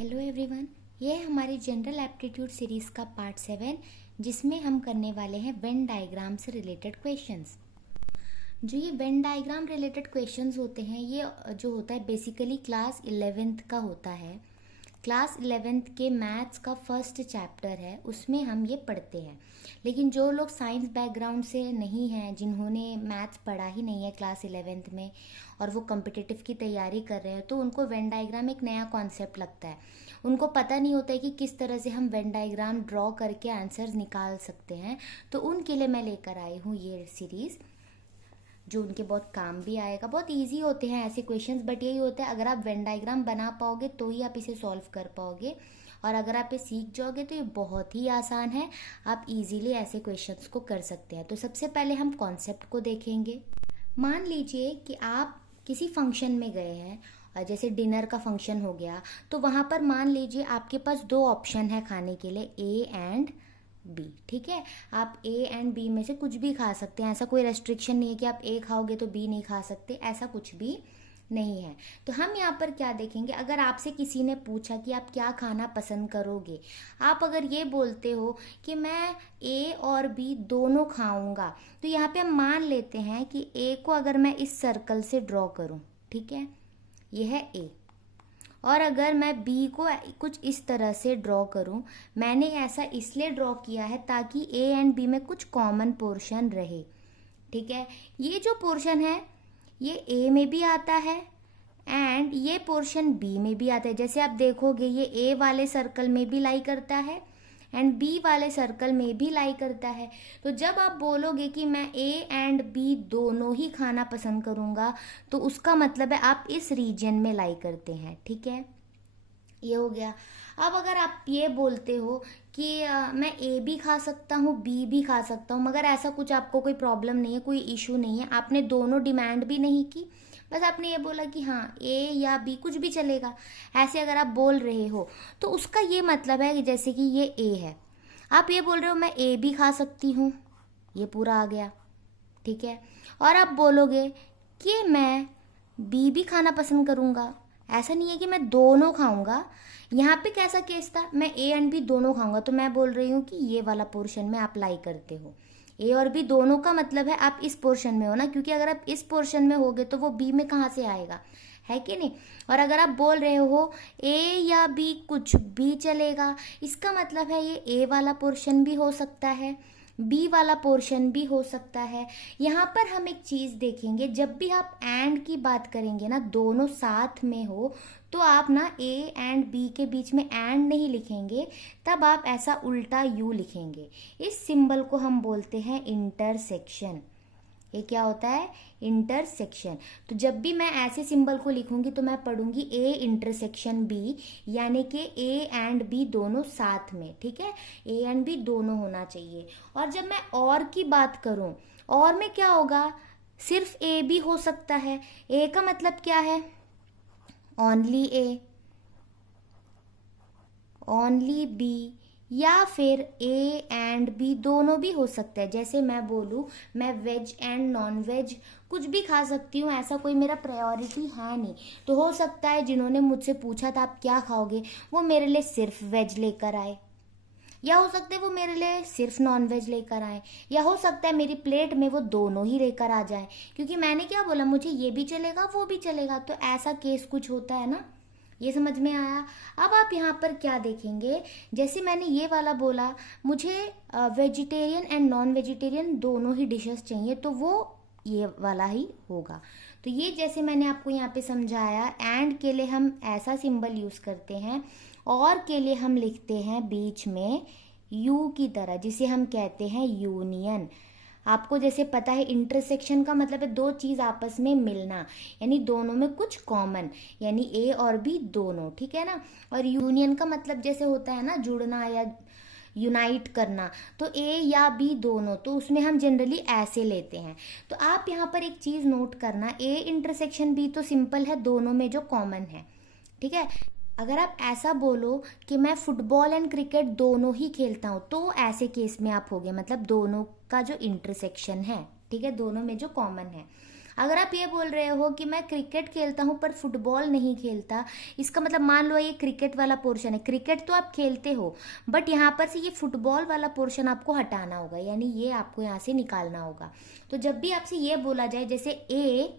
Hello everyone, ये है हमारी जनरल एप्टीट्यूड सीरीज़ का पार्ट 7 जिसमें हम करने वाले हैं वेन डायग्राम से रिलेटेड क्वेश्चंस। जो ये वेन डायग्राम रिलेटेड क्वेश्चंस होते हैं ये जो होता है बेसिकली क्लास 11th का होता है। क्लास 11th के मैथ्स का फर्स्ट चैप्टर है, उसमें हम ये पढ़ते हैं। लेकिन जो लोग साइंस बैकग्राउंड से नहीं हैं, जिन्होंने मैथ्स पढ़ा ही नहीं है क्लास 11th में और वो कॉम्पिटिटिव की तैयारी कर रहे हैं, तो उनको वेन डायग्राम एक नया कॉन्सेप्ट लगता है। उनको पता नहीं होता है कि किस तरह से हम वेन डायग्राम ड्रॉ करके आंसर्स निकाल सकते हैं। तो उनके लिए मैं लेकर आई हूँ ये सीरीज़, जो उनके बहुत काम भी आएगा। बहुत इजी होते हैं ऐसे क्वेश्चंस, बट यही होता है अगर आप वेन डायग्राम बना पाओगे तो ही आप इसे सॉल्व कर पाओगे, और अगर आप ये सीख जाओगे तो ये बहुत ही आसान है। आप इजीली ऐसे क्वेश्चंस को कर सकते हैं। तो सबसे पहले हम कॉन्सेप्ट को देखेंगे। मान लीजिए कि आप किसी फंक्शन में गए हैं, और जैसे डिनर का फंक्शन हो गया, तो वहाँ पर मान लीजिए आपके पास दो ऑप्शन है खाने के लिए, ए एंड बी। ठीक है, आप ए एंड बी में से कुछ भी खा सकते हैं। ऐसा कोई रेस्ट्रिक्शन नहीं है कि आप ए खाओगे तो बी नहीं खा सकते, ऐसा कुछ भी नहीं है। तो हम यहाँ पर क्या देखेंगे, अगर आपसे किसी ने पूछा कि आप क्या खाना पसंद करोगे, आप अगर ये बोलते हो कि मैं ए और बी दोनों खाऊंगा, तो यहाँ पे हम मान लेते हैं कि ए को अगर मैं इस सर्कल से ड्रॉ करूँ, ठीक है, ये है ए, और अगर मैं बी को कुछ इस तरह से ड्रॉ करूं, मैंने ऐसा इसलिए ड्रॉ किया है ताकि ए एंड बी में कुछ कॉमन पोर्शन रहे। ठीक है, ये जो पोर्शन है ये ए में भी आता है एंड ये पोर्शन बी में भी आता है। जैसे आप देखोगे ये ए वाले सर्कल में भी लाई करता है एंड बी वाले सर्कल में भी लाई करता है। तो जब आप बोलोगे कि मैं ए एंड बी दोनों ही खाना पसंद करूँगा, तो उसका मतलब है आप इस रीजन में लाई करते हैं। ठीक है, ये हो गया। अब अगर आप ये बोलते हो कि मैं ए भी खा सकता हूँ बी भी खा सकता हूँ, मगर ऐसा कुछ आपको कोई प्रॉब्लम नहीं है, कोई इशू नहीं है, आपने दोनों डिमांड भी नहीं की, बस आपने ये बोला कि हाँ ए या बी कुछ भी चलेगा, ऐसे अगर आप बोल रहे हो, तो उसका ये मतलब है कि जैसे कि ये ए है, आप ये बोल रहे हो मैं ए भी खा सकती हूँ, ये पूरा आ गया। ठीक है, और आप बोलोगे कि मैं बी भी खाना पसंद करूँगा, ऐसा नहीं है कि मैं दोनों खाऊंगा। यहाँ पे कैसा केस था, मैं ए एंड बी दोनों खाऊंगा, तो मैं बोल रही हूँ कि ये वाला पोर्शन में आप लाई करते हो। ए और बी दोनों का मतलब है आप इस पोर्शन में हो ना, क्योंकि अगर आप इस पोर्शन में होगे तो वो बी में कहाँ से आएगा, है कि नहीं। और अगर आप बोल रहे हो ए या बी कुछ भी चलेगा, इसका मतलब है ये ए वाला पोर्शन भी हो सकता है, बी वाला पोर्शन भी हो सकता है। यहाँ पर हम एक चीज़ देखेंगे, जब भी आप एंड की बात करेंगे ना, दोनों साथ में हो, तो आप ना ए एंड बी के बीच में एंड नहीं लिखेंगे, तब आप ऐसा उल्टा यू लिखेंगे। इस सिंबल को हम बोलते हैं इंटरसेक्शन। ये क्या होता है, इंटरसेक्शन। तो जब भी मैं ऐसे सिंबल को लिखूंगी तो मैं पढ़ूंगी ए इंटरसेक्शन बी, यानी कि ए एंड बी दोनों साथ में। ठीक है, ए एंड बी दोनों होना चाहिए। और जब मैं और की बात करूं, और में क्या होगा, सिर्फ ए भी हो सकता है। ए का मतलब क्या है, ओनली ए, ओनली बी, या फिर ए एंड बी दोनों भी हो सकता है। जैसे मैं बोलूँ मैं वेज एंड नॉन वेज कुछ भी खा सकती हूँ, ऐसा कोई मेरा प्रायोरिटी है नहीं। तो हो सकता है जिन्होंने मुझसे पूछा था आप क्या खाओगे, वो मेरे लिए सिर्फ वेज लेकर आए, या हो सकता है वो मेरे लिए सिर्फ नॉन वेज लेकर आए, या हो सकता है मेरी प्लेट में वो दोनों ही लेकर आ जाए, क्योंकि मैंने क्या बोला, मुझे ये भी चलेगा वो भी चलेगा। तो ऐसा केस कुछ होता है ना, ये समझ में आया। अब आप यहाँ पर क्या देखेंगे, जैसे मैंने ये वाला बोला मुझे वेजिटेरियन एंड नॉन वेजिटेरियन दोनों ही डिशेस चाहिए, तो वो ये वाला ही होगा। तो ये जैसे मैंने आपको यहाँ पे समझाया, एंड के लिए हम ऐसा सिंबल यूज करते हैं, और के लिए हम लिखते हैं बीच में यू की तरह, जिसे हम कहते हैं यूनियन। आपको जैसे पता है इंटरसेक्शन का मतलब है दो चीज आपस में मिलना, यानी दोनों में कुछ कॉमन, यानी ए और बी दोनों। ठीक है ना, और यूनियन का मतलब जैसे होता है ना जुड़ना या यूनाइट करना, तो ए या बी दोनों, तो उसमें हम जनरली ऐसे लेते हैं। तो आप यहाँ पर एक चीज नोट करना, ए इंटरसेक्शन बी तो सिंपल है, दोनों में जो कॉमन है। ठीक है, अगर आप ऐसा बोलो कि मैं फुटबॉल एंड क्रिकेट दोनों ही खेलता हूँ, तो ऐसे केस में आप होगे, मतलब दोनों का जो इंटरसेक्शन है, ठीक है, दोनों में जो कॉमन है। अगर आप ये बोल रहे हो कि मैं क्रिकेट खेलता हूँ पर फुटबॉल नहीं खेलता, इसका मतलब मान लो ये क्रिकेट वाला पोर्शन है, क्रिकेट तो आप खेलते हो बट यहाँ पर से ये फुटबॉल वाला पोर्शन आपको हटाना होगा, यानी ये आपको यहाँ से निकालना होगा। तो जब भी आपसे ये बोला जाए जैसे ए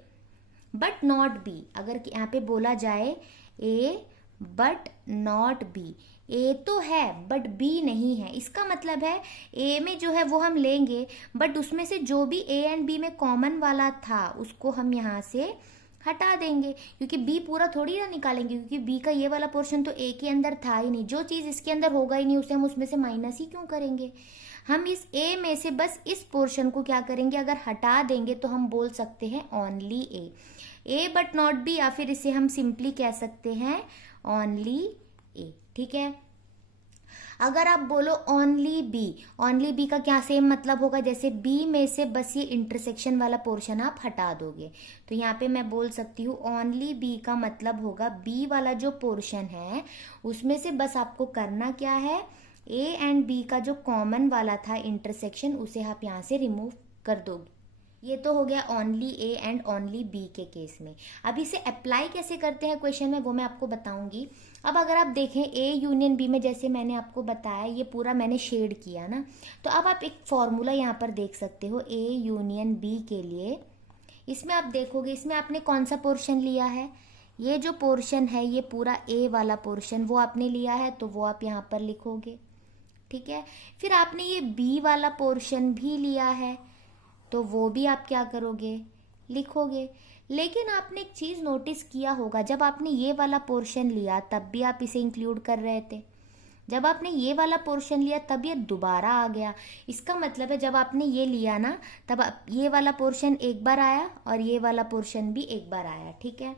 बट नॉट बी, अगर यहाँ पे बोला जाए ए बट नॉट बी, ए तो है बट बी नहीं है, इसका मतलब है ए में जो है वो हम लेंगे बट उसमें से जो भी ए एंड बी में कॉमन वाला था उसको हम यहाँ से हटा देंगे, क्योंकि बी पूरा थोड़ी ना निकालेंगे, क्योंकि बी का ये वाला पोर्शन तो ए के अंदर था ही नहीं, जो चीज़ इसके अंदर होगा ही नहीं उसे हम उसमें से माइनस ही क्यों करेंगे। हम इस ए में से बस इस पोर्शन को क्या करेंगे, अगर हटा देंगे तो हम बोल सकते हैं only A but not be, या फिर इसे हम सिंपली कह सकते हैं ओनली ए। ठीक है, अगर आप बोलो ओनली बी का क्या सेम मतलब होगा, जैसे बी में से बस ये इंटरसेक्शन वाला पोर्शन आप हटा दोगे, तो यहाँ पे मैं बोल सकती हूँ ओनली बी का मतलब होगा बी वाला जो पोर्शन है उसमें से बस आपको करना क्या है, ए एंड बी का जो कॉमन वाला था इंटरसेक्शन उसे आप यहाँ से रिमूव कर दोगे। ये तो हो गया only A and only B के केस में। अब इसे अप्लाई कैसे करते हैं क्वेश्चन में वो मैं आपको बताऊंगी। अब अगर आप देखें ए यूनियन बी में, जैसे मैंने आपको बताया ये पूरा मैंने शेड किया ना, तो अब आप एक फॉर्मूला यहाँ पर देख सकते हो ए यूनियन बी के लिए। इसमें आप देखोगे इसमें आपने कौन सा पोर्शन लिया है, ये जो पोर्शन है ये पूरा ए वाला पोर्शन वो आपने लिया है, तो वो आप यहाँ पर लिखोगे। ठीक है, फिर आपने ये बी वाला पोर्शन भी लिया है तो वो भी आप क्या करोगे, लिखोगे। लेकिन आपने एक चीज़ नोटिस किया होगा, जब आपने ये वाला पोर्शन लिया तब भी आप इसे इंक्लूड कर रहे थे, जब आपने ये वाला पोर्शन लिया तब ये दोबारा आ गया। इसका मतलब है जब आपने ये लिया ना तब ये वाला पोर्शन एक बार आया और ये वाला पोर्शन भी एक बार आया। ठीक है,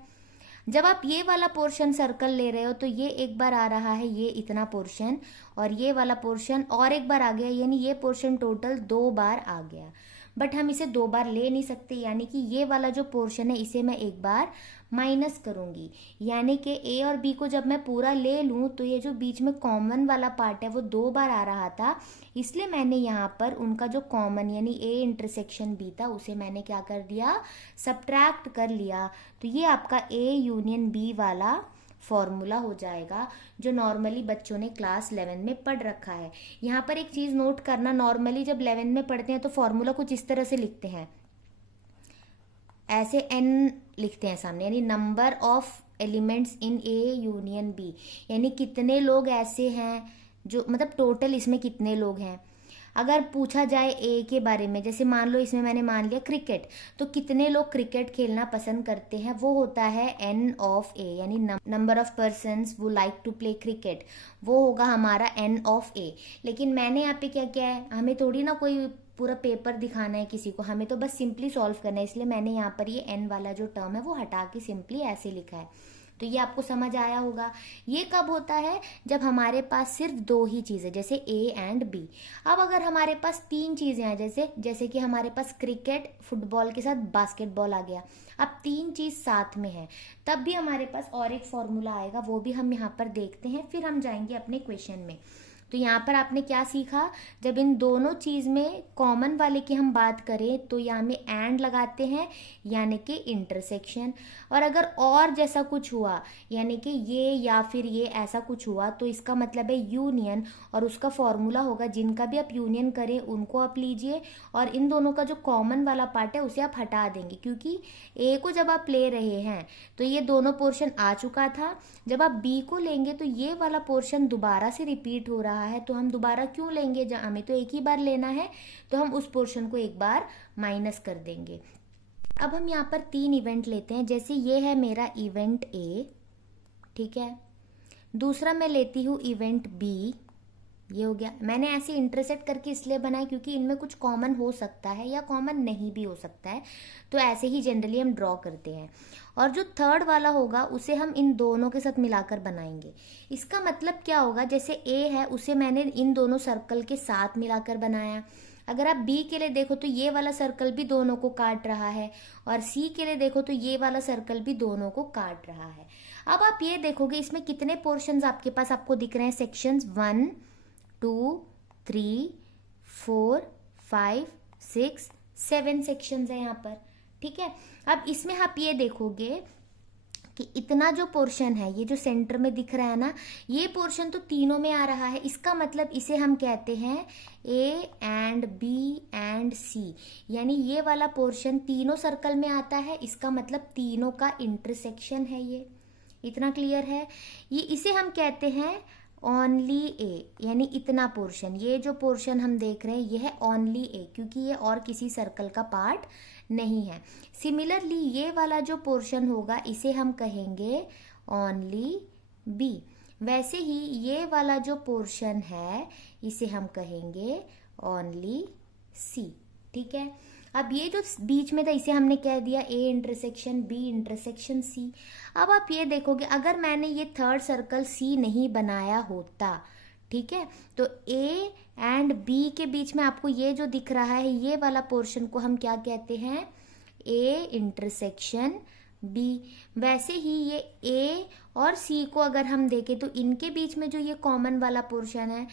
जब आप ये वाला पोर्शन सर्कल ले रहे हो तो ये एक बार आ रहा है, ये इतना पोर्शन, और ये वाला पोर्शन और एक बार आ गया, यानी ये पोर्शन टोटल 2 बार आ गया। बट हम इसे 2 बार ले नहीं सकते, यानी कि ये वाला जो पोर्शन है इसे मैं एक बार माइनस करूंगी, यानी कि ए और बी को जब मैं पूरा ले लूं तो ये जो बीच में कॉमन वाला पार्ट है वो 2 बार आ रहा था, इसलिए मैंने यहाँ पर उनका जो कॉमन यानी ए इंटरसेक्शन बी था उसे मैंने क्या कर दिया, सब्ट्रैक्ट कर लिया। तो ये आपका ए यूनियन बी वाला फॉर्मूला हो जाएगा जो नॉर्मली बच्चों ने क्लास 11 में पढ़ रखा है। यहाँ पर एक चीज़ नोट करना, नॉर्मली जब 11 में पढ़ते हैं तो फॉर्मूला कुछ इस तरह से लिखते हैं, ऐसे n लिखते हैं सामने, यानी number of elements in A union B, यानी कितने लोग ऐसे हैं जो मतलब टोटल इसमें कितने लोग हैं। अगर पूछा जाए ए के बारे में, जैसे मान लो इसमें मैंने मान लिया क्रिकेट, तो कितने लोग क्रिकेट खेलना पसंद करते हैं, वो होता है n ऑफ ए, यानी नंबर ऑफ पर्सन्स वो लाइक टू प्ले क्रिकेट, वो होगा हमारा n ऑफ ए। लेकिन मैंने यहाँ पे क्या किया है, हमें थोड़ी ना कोई पूरा पेपर दिखाना है किसी को, हमें तो बस सिंपली सॉल्व करना है, इसलिए मैंने यहाँ पर ये n वाला जो टर्म है वो हटा के सिंपली ऐसे लिखा है। तो ये आपको समझ आया होगा। ये कब होता है, जब हमारे पास सिर्फ 2 ही चीज़ें, जैसे ए एंड बी। अब अगर हमारे पास 3 चीज़ें हैं, जैसे कि हमारे पास क्रिकेट फुटबॉल के साथ बास्केटबॉल आ गया, अब 3 चीज़ साथ में है, तब भी हमारे पास और एक फॉर्मूला आएगा, वो भी हम यहाँ पर देखते हैं, फिर हम जाएंगे अपने क्वेश्चन में। तो यहाँ पर आपने क्या सीखा, जब इन दोनों चीज़ में कॉमन वाले की हम बात करें तो यहाँ में एंड लगाते हैं, यानी कि इंटरसेक्शन। और अगर और जैसा कुछ हुआ, यानी कि ये या फिर ये ऐसा कुछ हुआ, तो इसका मतलब है यूनियन, और उसका फॉर्मूला होगा, जिनका भी आप यूनियन करें उनको आप लीजिए और इन दोनों का जो कॉमन वाला पार्ट है उसे आप हटा देंगे, क्योंकि ए को जब आप ले रहे हैं तो ये दोनों पोर्शन आ चुका था, जब आप बी को लेंगे तो ये वाला पोर्शन दोबारा से रिपीट हो रहा है, तो हम दोबारा क्यों लेंगे, जब हमें तो एक ही बार लेना है, तो हम उस पोर्शन को एक बार माइनस कर देंगे। अब हम यहाँ पर 3 इवेंट लेते हैं, जैसे ये है मेरा इवेंट ए, ठीक है, दूसरा मैं लेती हूँ इवेंट बी, ये हो गया। मैंने ऐसे इंटरसेक्ट करके इसलिए बनाया क्योंकि इनमें कुछ कॉमन हो सकता है या कॉमन नहीं भी हो सकता है, तो ऐसे ही जनरली हम ड्रॉ करते हैं। और जो थर्ड वाला होगा उसे हम इन दोनों के साथ मिलाकर बनाएंगे। इसका मतलब क्या होगा, जैसे ए है उसे मैंने इन दोनों सर्कल के साथ मिलाकर बनाया। अगर आप बी के लिए देखो तो ये वाला सर्कल भी दोनों को काट रहा है, और सी के लिए देखो तो ये वाला सर्कल भी दोनों को काट रहा है। अब आप ये देखोगे इसमें कितने पोर्शंस आपके पास आपको दिख रहे हैं, सेक्शंस 1 2 3 4 5 6 7 सेक्शंस है यहाँ पर, ठीक है। अब इसमें आप ये देखोगे कि इतना जो पोर्शन है, ये जो सेंटर में दिख रहा है ना, ये पोर्शन तो तीनों में आ रहा है। इसका मतलब इसे हम कहते हैं ए एंड बी एंड सी, यानी ये वाला पोर्शन तीनों सर्कल में आता है। इसका मतलब तीनों का इंटरसेक्शन है ये। इतना क्लियर है। ये इसे हम कहते हैं ओनली ए, यानी इतना पोर्शन, ये जो पोर्शन हम देख रहे हैं ये है ओनली ए, क्योंकि ये और किसी सर्कल का पार्ट नहीं है। सिमिलरली ये वाला जो पोर्शन होगा इसे हम कहेंगे ओनली बी। वैसे ही ये वाला जो पोर्शन है इसे हम कहेंगे ओनली सी। ठीक है। अब ये जो बीच में था इसे हमने कह दिया A intersection B intersection C. अब आप ये देखोगे, अगर मैंने ये थर्ड सर्कल सी नहीं बनाया होता, ठीक है, तो ए एंड बी के बीच में आपको ये जो दिख रहा है ये वाला पोर्शन को हम क्या कहते हैं, ए इंटरसेक्शन बी। वैसे ही ये ए और सी को अगर हम देखें तो इनके बीच में जो ये कॉमन वाला पोर्शन है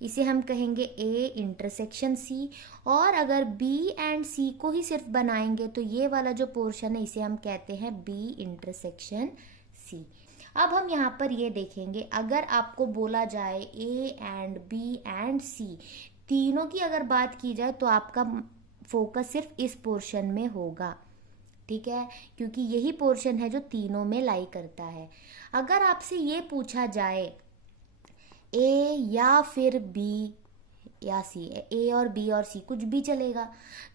इसे हम कहेंगे ए इंटरसेक्शन सी। और अगर बी एंड सी को ही सिर्फ बनाएंगे तो ये वाला जो पोर्शन है इसे हम कहते हैं बी इंटरसेक्शन सी। अब हम यहाँ पर ये देखेंगे, अगर आपको बोला जाए ए एंड बी एंड सी तीनों की अगर बात की जाए तो आपका फोकस सिर्फ इस पोर्शन में होगा। ठीक है, क्योंकि यही पोर्शन है जो तीनों में लाई करता है। अगर आपसे ये पूछा जाए ए या फिर बी या सी, ए और बी और सी कुछ भी चलेगा,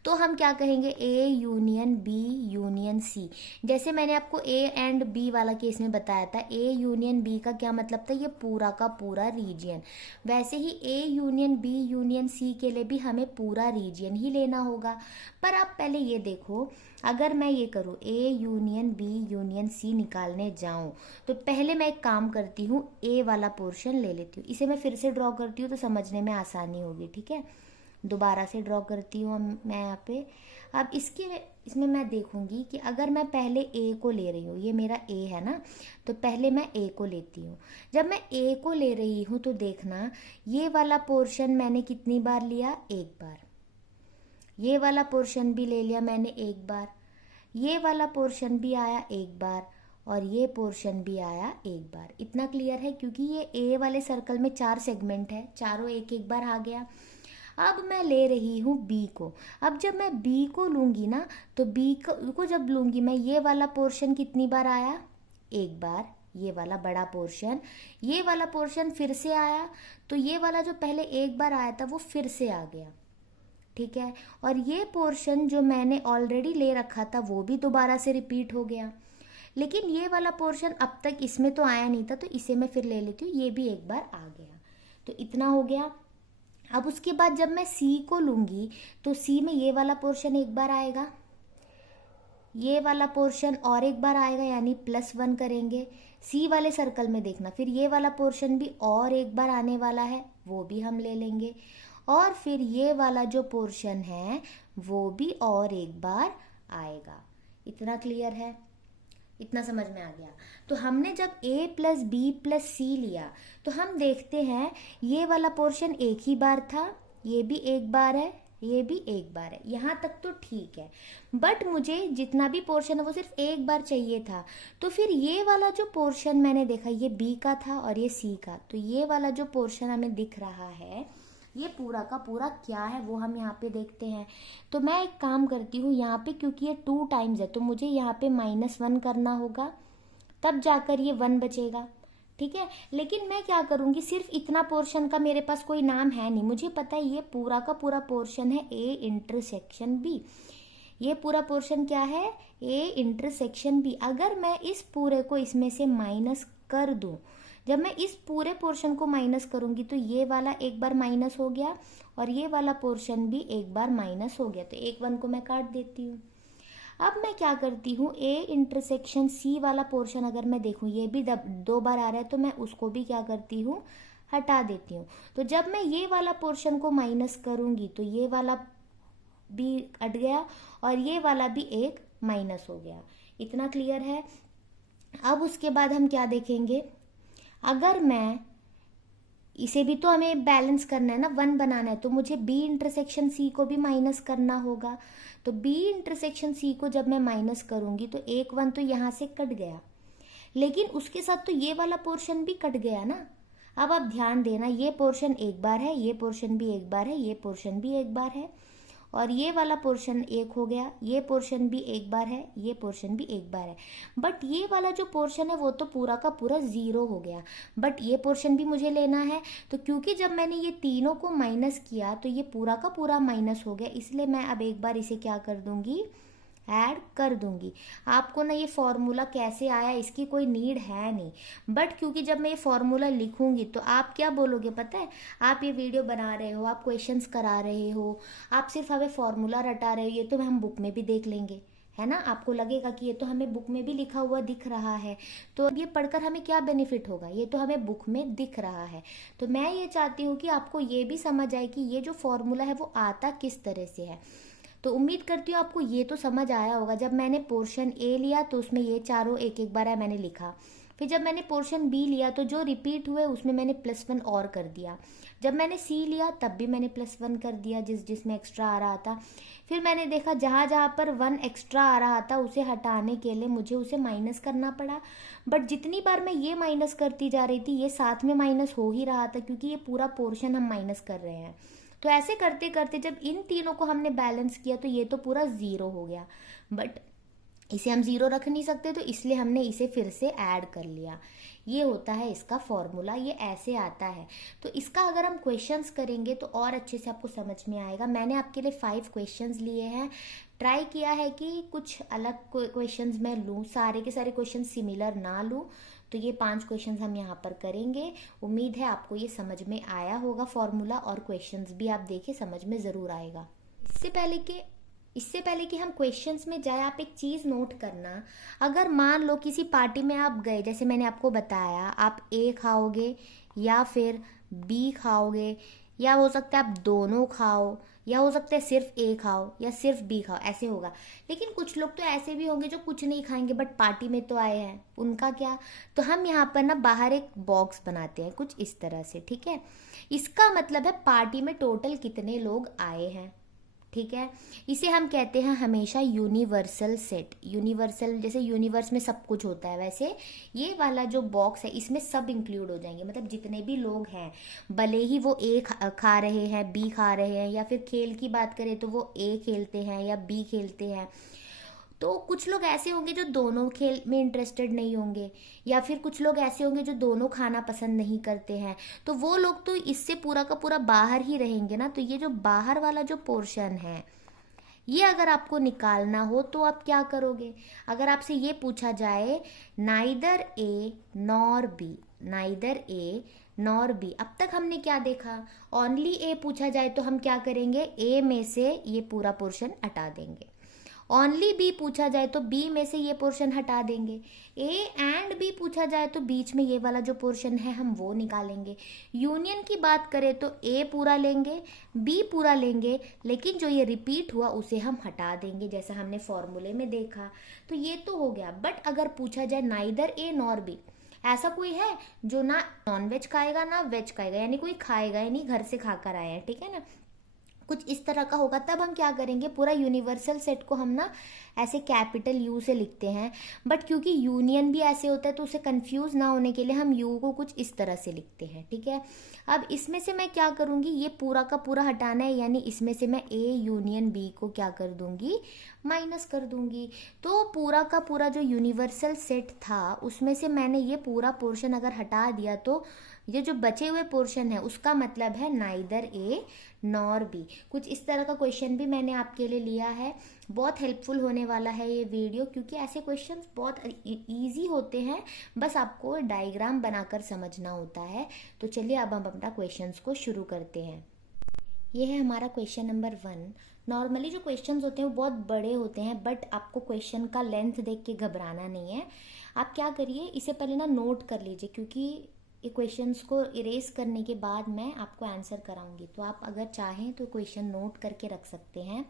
तो हम क्या कहेंगे, A union B union C. जैसे मैंने आपको ए एंड बी वाला केस में बताया था, ए यूनियन बी का क्या मतलब था, ये पूरा का पूरा रीजियन। वैसे ही A union B union C के लिए भी हमें पूरा रीजियन ही लेना होगा। पर आप पहले ये देखो, अगर मैं ये करूँ A union B union C निकालने जाऊँ तो पहले मैं एक काम करती हूँ, ए वाला पोर्शन ले लेती हूँ। इसे मैं फिर से ड्रॉ करती हूँ तो समझने में आसानी होगी। ठीक है, दोबारा से ड्रॉ करती हूँ मैं यहाँ पे। अब इसमें मैं देखूंगी कि अगर मैं पहले ए को ले रही हूँ, ये मेरा ए है ना, तो पहले मैं ए को लेती हूँ। जब मैं ए को ले रही हूँ तो देखना ये वाला पोर्शन मैंने कितनी बार लिया, एक बार। ये वाला पोर्शन भी ले लिया मैंने एक बार, ये वाला पोर्शन भी आया एक बार, और ये पोर्शन भी आया एक बार। इतना क्लियर है, क्योंकि ये ए वाले सर्कल में 4 सेगमेंट है, चारों एक एक बार आ गया। अब मैं ले रही हूँ बी को। अब जब मैं बी को लूँगी ना, तो बी को जब लूँगी मैं, ये वाला पोर्शन कितनी बार आया, एक बार, ये वाला बड़ा पोर्शन। ये वाला पोर्शन फिर से आया, तो ये वाला जो पहले एक बार आया था वो फिर से आ गया। ठीक है, और ये पोर्शन जो मैंने ऑलरेडी ले रखा था वो भी दोबारा से रिपीट हो गया। लेकिन ये वाला पोर्शन अब तक इसमें तो आया नहीं था, तो इसे मैं फिर ले लेती हूँ, ये भी एक बार आ गया। तो इतना हो गया। अब उसके बाद जब मैं सी को लूँगी तो सी में ये वाला पोर्शन एक बार आएगा, ये वाला पोर्शन और एक बार आएगा, यानी +1 करेंगे। सी वाले सर्कल में देखना, फिर ये वाला पोर्शन भी और एक बार आने वाला है, वो भी हम ले लेंगे। और फिर ये वाला जो पोर्शन है वो भी और एक बार आएगा। इतना क्लियर है, इतना समझ में आ गया। तो हमने जब a + b + c लिया तो हम देखते हैं ये वाला पोर्शन एक ही बार था, ये भी एक बार है, ये भी एक बार है। यहाँ तक तो ठीक है, बट मुझे जितना भी पोर्शन है वो सिर्फ एक बार चाहिए था। तो फिर ये वाला जो पोर्शन मैंने देखा, ये b का था और ये c का, तो ये वाला जो पोर्शन हमें दिख रहा है ये पूरा का पूरा क्या है वो हम यहाँ पे देखते हैं। तो मैं एक काम करती हूँ यहाँ पे, क्योंकि ये 2 टाइम्स है तो मुझे यहाँ पे -1 करना होगा, तब जाकर ये 1 बचेगा। ठीक है, लेकिन मैं क्या करूँगी, सिर्फ इतना पोर्शन का मेरे पास कोई नाम है नहीं, मुझे पता है ये पूरा का पूरा पोर्शन है ए इंटरसेक्शन बी। ये पूरा पोर्शन क्या है, ए इंटरसेक्शन बी। अगर मैं इस पूरे को इसमें से माइनस कर दूँ, जब मैं इस पूरे पोर्शन को माइनस करूंगी तो ये वाला एक बार माइनस हो गया और ये वाला पोर्शन भी एक बार माइनस हो गया, तो एक 1 को मैं काट देती हूँ। अब मैं क्या करती हूँ, ए इंटरसेक्शन सी वाला पोर्शन अगर मैं देखूँ ये भी 2 बार आ रहा है, तो मैं उसको भी क्या करती हूँ, हटा देती हूँ। तो जब मैं ये वाला पोर्शन को माइनस करूँगी तो ये वाला भी हट गया और ये वाला भी एक माइनस हो गया। इतना क्लियर है। अब उसके बाद हम क्या देखेंगे, अगर मैं इसे भी तो हमें बैलेंस करना है ना, 1 बनाना है, तो मुझे बी इंटरसेक्शन सी को भी माइनस करना होगा। तो बी इंटरसेक्शन सी को जब मैं माइनस करूंगी तो एक 1 तो यहाँ से कट गया, लेकिन उसके साथ तो ये वाला पोर्शन भी कट गया ना। अब आप ध्यान देना, ये पोर्शन एक बार है, ये पोर्शन भी एक बार है, ये पोर्शन भी एक बार है, और ये वाला पोर्शन एक हो गया, ये पोर्शन भी एक बार है, ये पोर्शन भी एक बार है। बट ये वाला जो पोर्शन है वो तो पूरा का पूरा 0 हो गया, बट ये पोर्शन भी मुझे लेना है। तो क्योंकि जब मैंने ये तीनों को माइनस किया तो ये पूरा का पूरा माइनस हो गया, इसलिए मैं अब एक बार इसे क्या कर दूंगी, ऐड कर दूंगी। आपको ना ये फॉर्मूला कैसे आया इसकी कोई नीड है नहीं, बट क्योंकि जब मैं ये फॉर्मूला लिखूंगी तो आप क्या बोलोगे पता है, आप ये वीडियो बना रहे हो, आप क्वेश्चंस करा रहे हो, आप सिर्फ हमें फॉर्मूला रटा रहे हो, ये तो हम बुक में भी देख लेंगे, है ना। आपको लगेगा कि ये तो हमें बुक में भी लिखा हुआ दिख रहा है, तो अब ये पढ़कर हमें क्या बेनिफिट होगा, ये तो हमें बुक में दिख रहा है। तो मैं ये चाहती हूँ कि आपको ये भी समझ आए कि ये जो फॉर्मूला है वो आता किस तरह से है। तो उम्मीद करती हूँ आपको ये तो समझ आया होगा। जब मैंने पोर्शन ए लिया तो उसमें ये चारों एक एक बार है मैंने लिखा, फिर जब मैंने पोर्शन बी लिया तो जो रिपीट हुए उसमें मैंने +1 और कर दिया, जब मैंने सी लिया तब भी मैंने +1 कर दिया जिसमें एक्स्ट्रा आ रहा था। फिर मैंने देखा जहाँ जहाँ पर 1 एक्स्ट्रा आ रहा था उसे हटाने के लिए मुझे उसे माइनस करना पड़ा, बट जितनी बार मैं ये माइनस करती जा रही थी ये साथ में माइनस हो ही रहा था, क्योंकि ये पूरा पोर्शन हम माइनस कर रहे हैं। तो ऐसे करते करते जब इन तीनों को हमने बैलेंस किया तो ये तो पूरा 0 हो गया, बट इसे हम 0 रख नहीं सकते तो इसलिए हमने इसे फिर से ऐड कर लिया। ये होता है इसका फॉर्मूला, ये ऐसे आता है। तो इसका अगर हम क्वेश्चंस करेंगे तो और अच्छे से आपको समझ में आएगा। मैंने आपके लिए 5 क्वेश्चंस लिए हैं, ट्राई किया है कि कुछ अलग क्वेश्चंस मैं लूँ, सारे के सारे क्वेश्चन सिमिलर ना लूँ। तो ये 5 क्वेश्चंस हम यहाँ पर करेंगे। उम्मीद है आपको ये समझ में आया होगा फॉर्मूला, और क्वेश्चंस भी आप देखिए समझ में ज़रूर आएगा। इससे पहले कि हम क्वेश्चंस में जाए, आप एक चीज़ नोट करना, अगर मान लो किसी पार्टी में आप गए, जैसे मैंने आपको बताया, आप ए खाओगे या फिर बी खाओगे, या हो सकता है आप दोनों खाओ, या हो सकता है सिर्फ ए खाओ या सिर्फ बी खाओ, ऐसे होगा। लेकिन कुछ लोग तो ऐसे भी होंगे जो कुछ नहीं खाएंगे बट पार्टी में तो आए हैं, उनका क्या। तो हम यहाँ पर ना बाहर एक बॉक्स बनाते हैं कुछ इस तरह से, ठीक है। इसका मतलब है पार्टी में टोटल कितने लोग आए हैं, ठीक है। इसे हम कहते हैं हमेशा यूनिवर्सल सेट। यूनिवर्सल जैसे यूनिवर्स में सब कुछ होता है, वैसे ये वाला जो बॉक्स है इसमें सब इंक्लूड हो जाएंगे, मतलब जितने भी लोग हैं, भले ही वो ए खा रहे हैं, बी खा रहे हैं, या फिर खेल की बात करें तो वो ए खेलते हैं या बी खेलते हैं। तो कुछ लोग ऐसे होंगे जो दोनों खेल में इंटरेस्टेड नहीं होंगे, या फिर कुछ लोग ऐसे होंगे जो दोनों खाना पसंद नहीं करते हैं, तो वो लोग तो इससे पूरा का पूरा बाहर ही रहेंगे ना। तो ये जो बाहर वाला जो पोर्शन है, ये अगर आपको निकालना हो तो आप क्या करोगे। अगर आपसे ये पूछा जाए neither A nor be, neither A nor be, अब तक हमने क्या देखा, ओनली ए पूछा जाए तो हम क्या करेंगे, ए में से ये पूरा पोर्शन हटा देंगे। ओनली बी पूछा जाए तो बी में से ये पोर्शन हटा देंगे। ए एंड बी पूछा जाए तो बीच में ये वाला जो पोर्शन है हम वो निकालेंगे। यूनियन की बात करें तो ए पूरा लेंगे, बी पूरा लेंगे, लेकिन जो ये रिपीट हुआ उसे हम हटा देंगे, जैसा हमने फॉर्मूले में देखा। तो ये तो हो गया। बट अगर पूछा जाए नाइदर ए नॉर बी, ऐसा कोई है जो ना नॉन वेज खाएगा ना वेज खाएगा, यानी कोई खाएगा ही नहीं, घर से खाकर आया है, ठीक है ना, कुछ इस तरह का होगा, तब हम क्या करेंगे, पूरा यूनिवर्सल सेट को हम ना ऐसे कैपिटल यू से लिखते हैं। बट क्योंकि यूनियन भी ऐसे होता है तो उसे कंफ्यूज ना होने के लिए हम यू को कुछ इस तरह से लिखते हैं, ठीक है। अब इसमें से मैं क्या करूँगी, ये पूरा का पूरा हटाना है, यानी इसमें से मैं ए यूनियन बी को क्या कर दूंगी, माइनस कर दूंगी। तो पूरा का पूरा जो यूनिवर्सल सेट था उसमें से मैंने ये पूरा पोर्शन अगर हटा दिया तो ये जो बचे हुए पोर्शन है उसका मतलब है नाइदर ए नॉर बी। कुछ इस तरह का क्वेश्चन भी मैंने आपके लिए लिया है। बहुत हेल्पफुल होने वाला है ये वीडियो, क्योंकि ऐसे क्वेश्चंस बहुत इजी होते हैं, बस आपको डायग्राम बनाकर समझना होता है। तो चलिए अब हम अपना क्वेश्चंस को शुरू करते हैं। ये है हमारा क्वेश्चन नंबर 1। नॉर्मली जो क्वेश्चंस होते हैं वो बहुत बड़े होते हैं, बट आपको क्वेश्चन का लेंथ देख के घबराना नहीं है। आप क्या करिए, इसे पहले ना नोट कर लीजिए, क्योंकि ये क्वेश्चंस को इरेज करने के बाद मैं आपको आंसर कराऊंगी। तो आप अगर चाहें तो क्वेश्चन नोट करके रख सकते हैं।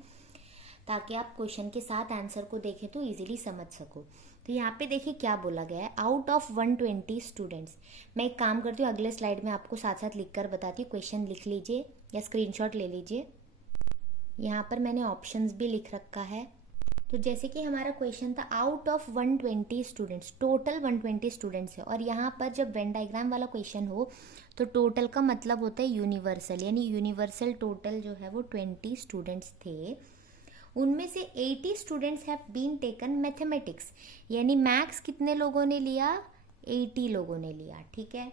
ताकि आप क्वेश्चन के साथ आंसर को देखें तो इजीली समझ सको। तो यहाँ पे देखिए क्या बोला गया है, आउट ऑफ 120 स्टूडेंट्स। मैं एक काम करती हूँ, अगले स्लाइड में आपको साथ साथ लिख कर बताती हूँ, क्वेश्चन लिख लीजिए या स्क्रीनशॉट ले लीजिए। यहाँ पर मैंने ऑप्शंस भी लिख रखा है। तो जैसे कि हमारा क्वेश्चन था out of 120 students, total 120 students है, और यहाँ पर जब वेन डायग्राम वाला क्वेश्चन हो तो टोटल का मतलब होता है यूनिवर्सल, यानी यूनिवर्सल टोटल जो है वो 20 स्टूडेंट्स थे। उनमें से 80 students have been taken mathematics, यानी मैथ्स कितने लोगों ने लिया, 80 लोगों ने लिया, ठीक है।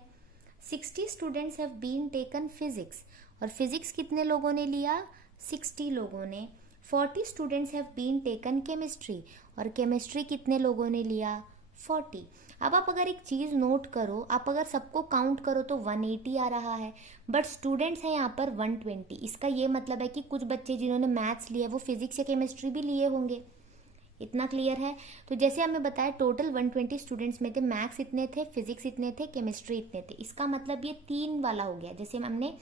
60 students have been taken physics, और फिजिक्स कितने लोगों ने लिया, 60 लोगों ने। 40 students have been taken chemistry, और केमिस्ट्री कितने लोगों ने लिया, 40। अब आप अगर एक चीज़ नोट करो, आप अगर सबको काउंट करो तो 180 आ रहा है, बट स्टूडेंट्स हैं यहाँ पर 120। इसका ये मतलब है कि कुछ बच्चे जिन्होंने मैथ्स लिया वो फिजिक्स या केमिस्ट्री भी लिए होंगे। इतना क्लियर है। तो जैसे हमें बताया टोटल 120 स्टूडेंट्स में थे, मैथ्स इतने थे, फिजिक्स इतने थे, केमिस्ट्री इतने थे। इसका मतलब ये 3 वाला हो गया, जैसे हमने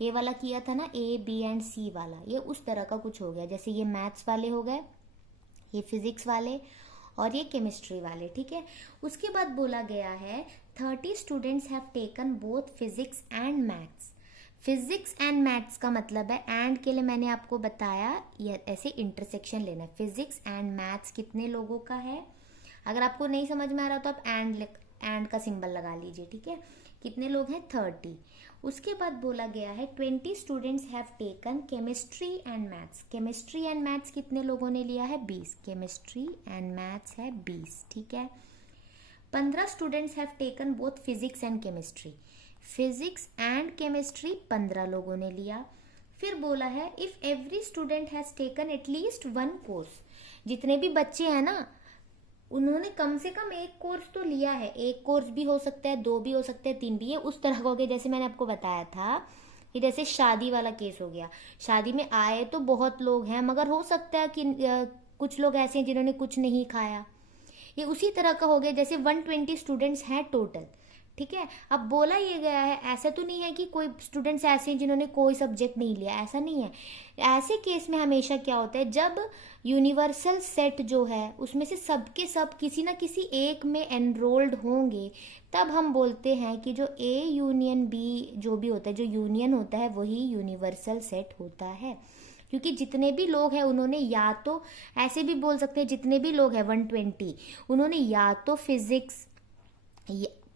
ये वाला किया था ना, ए बी एंड सी वाला, ये उस तरह का कुछ हो गया। जैसे ये मैथ्स वाले हो गए, ये फिजिक्स वाले, और ये केमिस्ट्री वाले, ठीक है। उसके बाद बोला गया है 30 students have taken both physics and maths. Physics and maths का मतलब है, एंड के लिए मैंने आपको बताया ये ऐसे इंटरसेक्शन लेना है। फिजिक्स एंड मैथ्स कितने लोगों का है, अगर आपको नहीं समझ में आ रहा तो आप एंड का सिंबल लगा लीजिए, ठीक है। कितने लोग हैं, 30। उसके बाद बोला गया है 20 students have taken chemistry and maths. Chemistry and maths कितने लोगों ने लिया है, 20। केमिस्ट्री एंड मैथ्स है 20, ठीक है। 15 students have taken both physics and chemistry. Physics and chemistry 15 लोगों ने लिया। फिर बोला है if every student has taken at least 1 course, जितने भी बच्चे हैं ना उन्होंने कम से कम 1 कोर्स तो लिया है। 1 कोर्स भी हो सकता है, 2 भी हो सकते हैं, 3 भी। ये उस तरह का हो गया जैसे मैंने आपको बताया था कि जैसे शादी वाला केस हो गया, शादी में आए तो बहुत लोग हैं मगर हो सकता है कि कुछ लोग ऐसे हैं जिन्होंने कुछ नहीं खाया। ये उसी तरह का हो गया जैसे 120 स्टूडेंट्स हैं टोटल, ठीक है। अब बोला ये गया है, ऐसा तो नहीं है कि कोई स्टूडेंट्स ऐसे हैं जिन्होंने कोई सब्जेक्ट नहीं लिया, ऐसा नहीं है। ऐसे केस में हमेशा क्या होता है, जब यूनिवर्सल सेट जो है उसमें से सबके सब किसी ना किसी एक में एनरोल्ड होंगे, तब हम बोलते हैं कि जो ए यूनियन बी जो भी होता है, जो यूनियन होता है वही यूनिवर्सल सेट होता है। क्योंकि जितने भी लोग हैं उन्होंने या तो, ऐसे भी बोल सकते हैं जितने भी लोग हैं 120, उन्होंने या तो फिजिक्स,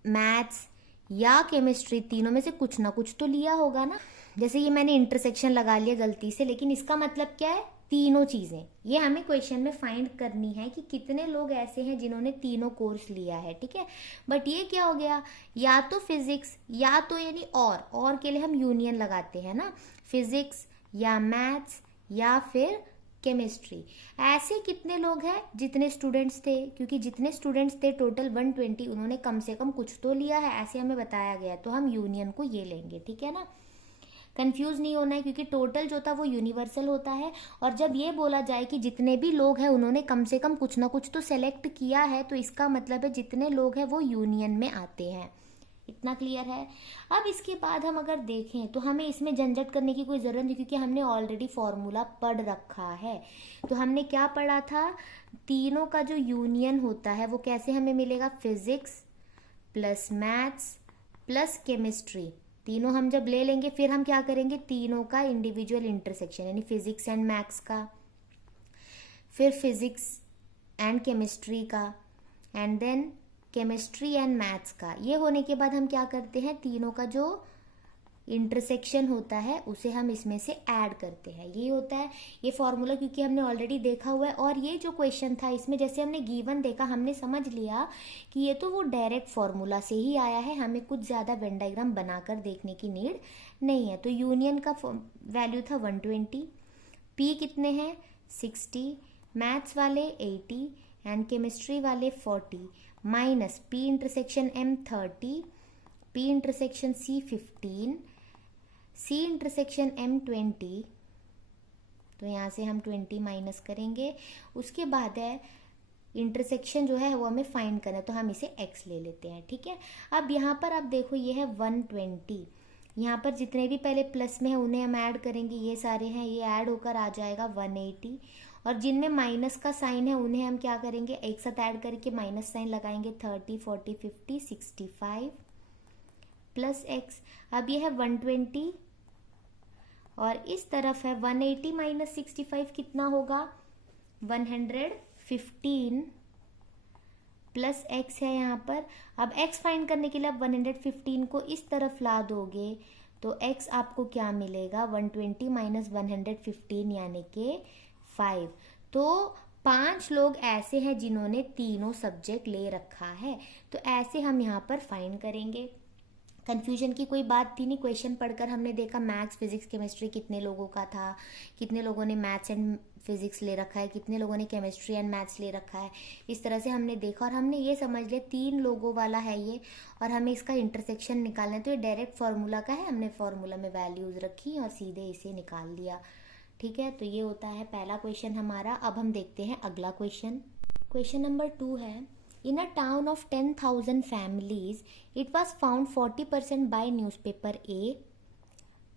मैथ्स या केमिस्ट्री, तीनों में से कुछ ना कुछ तो लिया होगा ना। जैसे ये मैंने इंटरसेक्शन लगा लिया गलती से, लेकिन इसका मतलब क्या है, तीनों चीजें। ये हमें क्वेश्चन में फाइंड करनी है कि कितने लोग ऐसे हैं जिन्होंने तीनों कोर्स लिया है, ठीक है। बट ये क्या हो गया, या तो फिजिक्स या तो, यानी और के लिए हम यूनियन लगाते हैं ना, फिजिक्स या मैथ्स या फिर केमिस्ट्री। ऐसे कितने लोग हैं, जितने स्टूडेंट्स थे, क्योंकि जितने स्टूडेंट्स थे टोटल 120, उन्होंने कम से कम कुछ तो लिया है, ऐसे हमें बताया गया, तो हम यूनियन को ये लेंगे, ठीक है ना। कंफ्यूज नहीं होना है क्योंकि टोटल जो था वो यूनिवर्सल होता है, और जब ये बोला जाए कि जितने भी लोग हैं उन्होंने कम से कम कुछ ना कुछ तो सेलेक्ट किया है, तो इसका मतलब है जितने लोग हैं वो यूनियन में आते हैं। इतना क्लियर है। अब इसके बाद हम अगर देखें तो हमें इसमें झंझट करने की कोई ज़रूरत नहीं, क्योंकि हमने ऑलरेडी फॉर्मूला पढ़ रखा है। तो हमने क्या पढ़ा था, तीनों का जो यूनियन होता है वो कैसे हमें मिलेगा, physics plus maths plus chemistry, तीनों हम जब ले लेंगे फिर हम क्या करेंगे, तीनों का इंडिविजुअल इंटरसेक्शन, यानी फिजिक्स एंड मैथ्स का, फिर फिजिक्स एंड केमिस्ट्री का, and then chemistry and maths का। ये होने के बाद हम क्या करते हैं, तीनों का जो इंटरसेक्शन होता है उसे हम इसमें से ऐड करते हैं। ये होता है ये फॉर्मूला, क्योंकि हमने ऑलरेडी देखा हुआ है। और ये जो क्वेश्चन था इसमें जैसे हमने गिवन देखा, हमने समझ लिया कि ये तो वो डायरेक्ट फॉर्मूला से ही आया है, हमें कुछ ज़्यादा वेन डायग्राम बनाकर देखने की नीड नहीं है। तो यूनियन का वैल्यू था 120, पी कितने हैं 60, मैथ्स वाले 80 एंड केमिस्ट्री वाले 40, minus P intersection M 30, P intersection C 15, C intersection M 20, तो यहाँ से हम 20 माइनस करेंगे। उसके बाद है इंटरसेक्शन जो है वो हमें फाइंड करना है, तो हम इसे x ले लेते हैं, ठीक है। अब यहाँ पर आप देखो ये है 120, यहाँ पर जितने भी पहले प्लस में है उन्हें हम ऐड करेंगे, ये सारे हैं, ये ऐड होकर आ जाएगा 180, और जिनमें माइनस का साइन है उन्हें हम क्या करेंगे, एक साथ ऐड करके माइनस साइन लगाएंगे। 30, 40, 50, 65 प्लस एक्स। अब ये है 120 और इस तरफ है 180 माइनस 65 कितना होगा, 115 प्लस एक्स है यहाँ पर। अब एक्स फाइंड करने के लिए आप 115 को इस तरफ ला दोगे तो एक्स आपको क्या मिलेगा, 120 माइनस 115 यानी कि 5। तो 5 लोग ऐसे हैं जिन्होंने तीनों सब्जेक्ट ले रखा है, तो ऐसे हम यहाँ पर फाइंड करेंगे। कंफ्यूजन की कोई बात थी नहीं। क्वेश्चन पढ़कर हमने देखा मैथ्स फिजिक्स केमिस्ट्री कितने लोगों का था, कितने लोगों ने मैथ्स एंड फिजिक्स ले रखा है, कितने लोगों ने केमिस्ट्री एंड मैथ्स ले रखा है। इस तरह से हमने देखा और हमने ये समझ लिया 3 लोगों वाला है ये, और हमें इसका इंटरसेक्शन निकालना है। तो ये डायरेक्ट फार्मूला का है, हमने फार्मूला में वैल्यूज रखी और सीधे इसे निकाल लिया। ठीक है, तो ये होता है पहला क्वेश्चन हमारा। अब हम देखते हैं अगला क्वेश्चन। क्वेश्चन नंबर 2 है, in a town of 10,000 families, it was found 40% by newspaper A,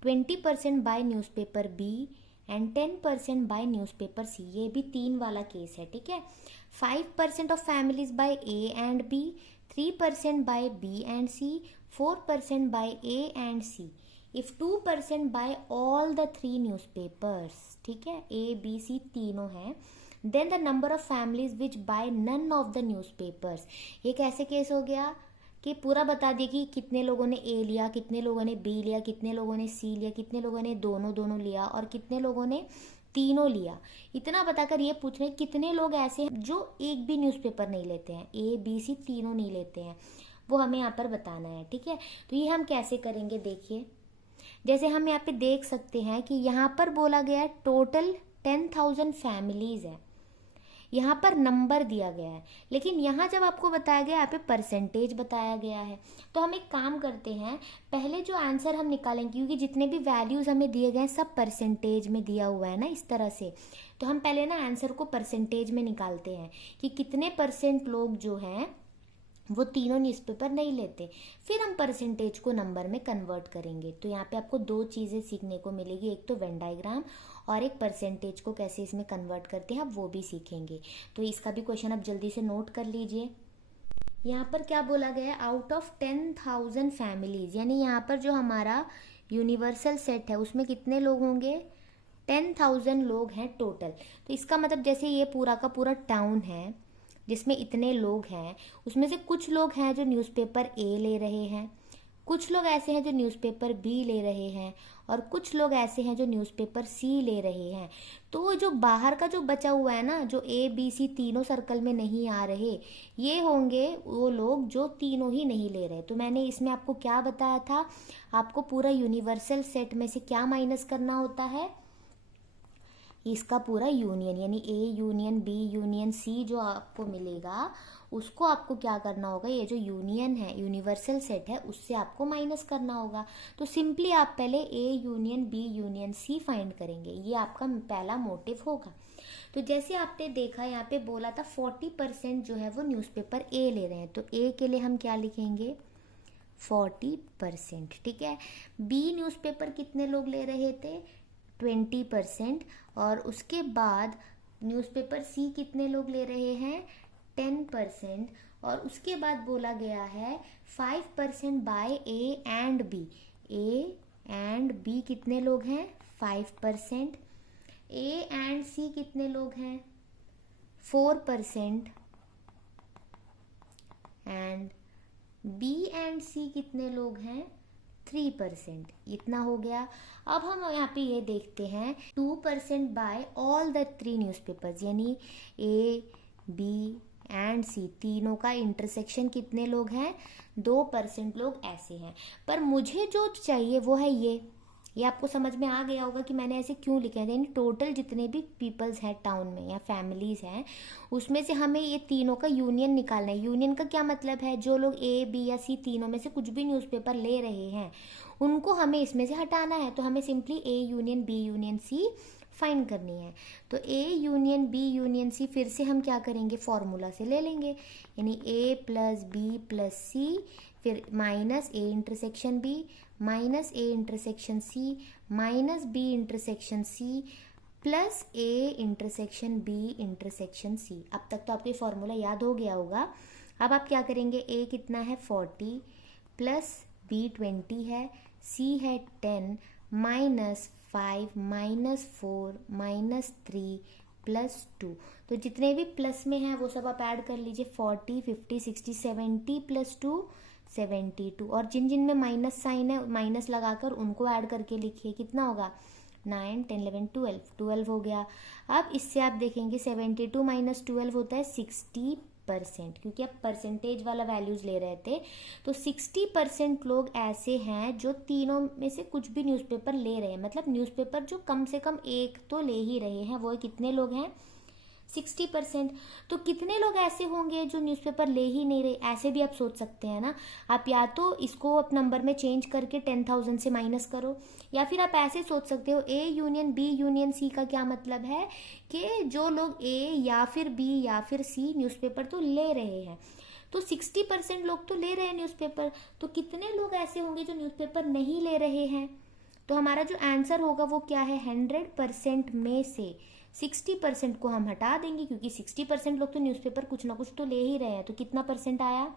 20% by newspaper B and 10% by newspaper C। ये भी 3 वाला केस है, ठीक है। 5% of families by A and B, 3% by B and C, 4% by A and C, if 2% by all the 3 newspapers, ठीक है, A, B, C तीनों हैं, then the number of families which buy none of the newspapers। ये कैसे case हो गया कि पूरा बता दिए कि कितने लोगों ने ए लिया, कितने लोगों ने बी लिया, कितने लोगों ने सी लिया, कितने लोगों ने दोनों दोनों लिया और कितने लोगों ने तीनों लिया। इतना बताकर ये पूछ रहे कितने लोग ऐसे हैं जो एक भी न्यूज़पेपर नहीं लेते हैं, ए बी सी तीनों नहीं लेते हैं, वो हमें यहाँ पर बताना है। ठीक है, तो ये हम कैसे करेंगे, देखिए जैसे हम यहाँ पे देख सकते हैं कि यहाँ पर बोला गया है टोटल 10,000 फैमिलीज है, यहाँ पर नंबर दिया गया है, लेकिन यहाँ जब आपको बताया गया यहाँ पे परसेंटेज बताया गया है। तो हम एक काम करते हैं, पहले जो आंसर हम निकालेंगे, क्योंकि जितने भी वैल्यूज हमें दिए गए हैं सब परसेंटेज में दिया हुआ है ना इस तरह से, तो हम पहले ना आंसर को परसेंटेज में निकालते हैं कि कितने परसेंट लोग जो हैं वो तीनों न्यूज़पेपर नहीं लेते, फिर हम परसेंटेज को नंबर में कन्वर्ट करेंगे। तो यहाँ पे आपको 2 चीज़ें सीखने को मिलेगी, एक तो वेन डायग्राम और एक परसेंटेज को कैसे इसमें कन्वर्ट करते हैं, आप वो भी सीखेंगे। तो इसका भी क्वेश्चन आप जल्दी से नोट कर लीजिए। यहाँ पर क्या बोला गया है, आउट ऑफ 10,000 फैमिलीज, यानी यहाँ पर जो हमारा यूनिवर्सल सेट है उसमें कितने लोग होंगे, 10,000 लोग हैं टोटल। तो इसका मतलब जैसे ये पूरा का पूरा टाउन है जिसमें इतने लोग हैं, उसमें से कुछ लोग हैं जो न्यूज़पेपर ए ले रहे हैं, कुछ लोग ऐसे हैं जो न्यूज़पेपर बी ले रहे हैं और कुछ लोग ऐसे हैं जो न्यूज़पेपर सी ले रहे हैं। तो जो बाहर का जो बचा हुआ है ना, जो ए बी सी तीनों सर्कल में नहीं आ रहे, ये होंगे वो लोग जो तीनों ही नहीं ले रहे। तो मैंने इसमें आपको क्या बताया था, आपको पूरा यूनिवर्सल सेट में से क्या माइनस करना होता है, इसका पूरा यूनियन, यानी A union B union C जो आपको मिलेगा उसको आपको क्या करना होगा, ये जो यूनियन है यूनिवर्सल सेट है उससे आपको माइनस करना होगा। तो सिंपली आप पहले A union B union C find करेंगे, ये आपका पहला मोटिव होगा। तो जैसे आपने देखा यहाँ पे बोला था 40% जो है वो न्यूज़पेपर ए ले रहे हैं, तो ए के लिए हम क्या लिखेंगे, 40%। ठीक है, बी न्यूज़पेपर कितने लोग ले रहे थे, 20%, और उसके बाद न्यूज़पेपर सी कितने लोग ले रहे हैं, 10%, और उसके बाद बोला गया है 5% by A and B, A and B कितने लोग हैं, 5%, ए एंड सी कितने लोग हैं, 4%, एंड बी एंड सी कितने लोग हैं, 3%। इतना हो गया। अब हम यहाँ पे ये देखते हैं 2% बाय ऑल द 3 न्यूज़पेपर्स, यानी ए बी एंड सी तीनों का इंटरसेक्शन कितने लोग हैं, 2% लोग ऐसे हैं। पर मुझे जो चाहिए वो है ये आपको समझ में आ गया होगा कि मैंने ऐसे क्यों लिखे हैं। यानी टोटल जितने भी पीपल्स हैं टाउन में या फैमिलीज हैं उसमें से हमें ये तीनों का यूनियन निकालना है। यूनियन का क्या मतलब है, जो लोग ए बी या सी तीनों में से कुछ भी न्यूज़पेपर ले रहे हैं उनको हमें इसमें से हटाना है। तो हमें simply A union B union C find करनी है। तो A union B union C फिर से हम क्या करेंगे, फॉर्मूला से ले लेंगे, यानी A plus B plus C, फिर minus A intersection B minus A intersection C minus B intersection C plus A intersection B intersection C. अब तक तो आपको फॉर्मूला याद हो गया होगा। अब आप क्या करेंगे, ए कितना है 40 प्लस बी 20 है, सी है 10 माइनस 5 माइनस 4 माइनस 3 प्लस 2। तो जितने भी प्लस में हैं वो सब आप ऐड कर लीजिए, 40 50 60 70 प्लस 2 72। और जिन जिन में माइनस साइन है माइनस लगाकर उनको ऐड करके लिखिए, कितना होगा 9 10 11 12 हो गया। अब इससे आप देखेंगे 72 माइनस 12 होता है 60%, क्योंकि आप परसेंटेज वाला वैल्यूज ले रहे थे। तो 60% लोग ऐसे हैं जो तीनों में से कुछ भी न्यूज़पेपर ले रहे हैं, मतलब न्यूज़पेपर जो कम से कम एक तो ले ही रहे हैं। वो कितने लोग हैं 60%। तो कितने लोग ऐसे होंगे जो न्यूज़पेपर ले ही नहीं रहे, ऐसे भी आप सोच सकते हैं ना। आप या तो इसको आप नंबर में चेंज करके 10,000 से माइनस करो, या फिर आप ऐसे सोच सकते हो A union B union C का क्या मतलब है कि जो लोग ए या फिर बी या फिर सी न्यूज़पेपर तो ले रहे हैं। तो 60% लोग तो ले रहे हैं न्यूज़पेपर, तो कितने लोग ऐसे होंगे जो न्यूज़पेपर नहीं ले रहे हैं। तो हमारा जो आंसर होगा वो क्या है, 100% में से 60% को हम हटा देंगे, क्योंकि 60% लोग तो न्यूज़पेपर कुछ ना कुछ तो ले ही रहे हैं। तो कितना परसेंट आया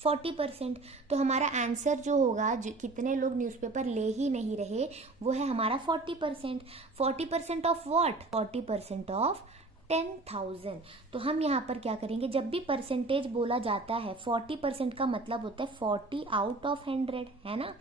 40%। तो हमारा आंसर जो होगा, जो कितने लोग न्यूज़पेपर ले ही नहीं रहे, वो है हमारा 40%। 40% ऑफ व्हाट, 40% ऑफ 10,000। तो हम यहाँ पर क्या करेंगे, जब भी परसेंटेज बोला जाता है 40% का मतलब होता है 40 आउट ऑफ 100, है ना।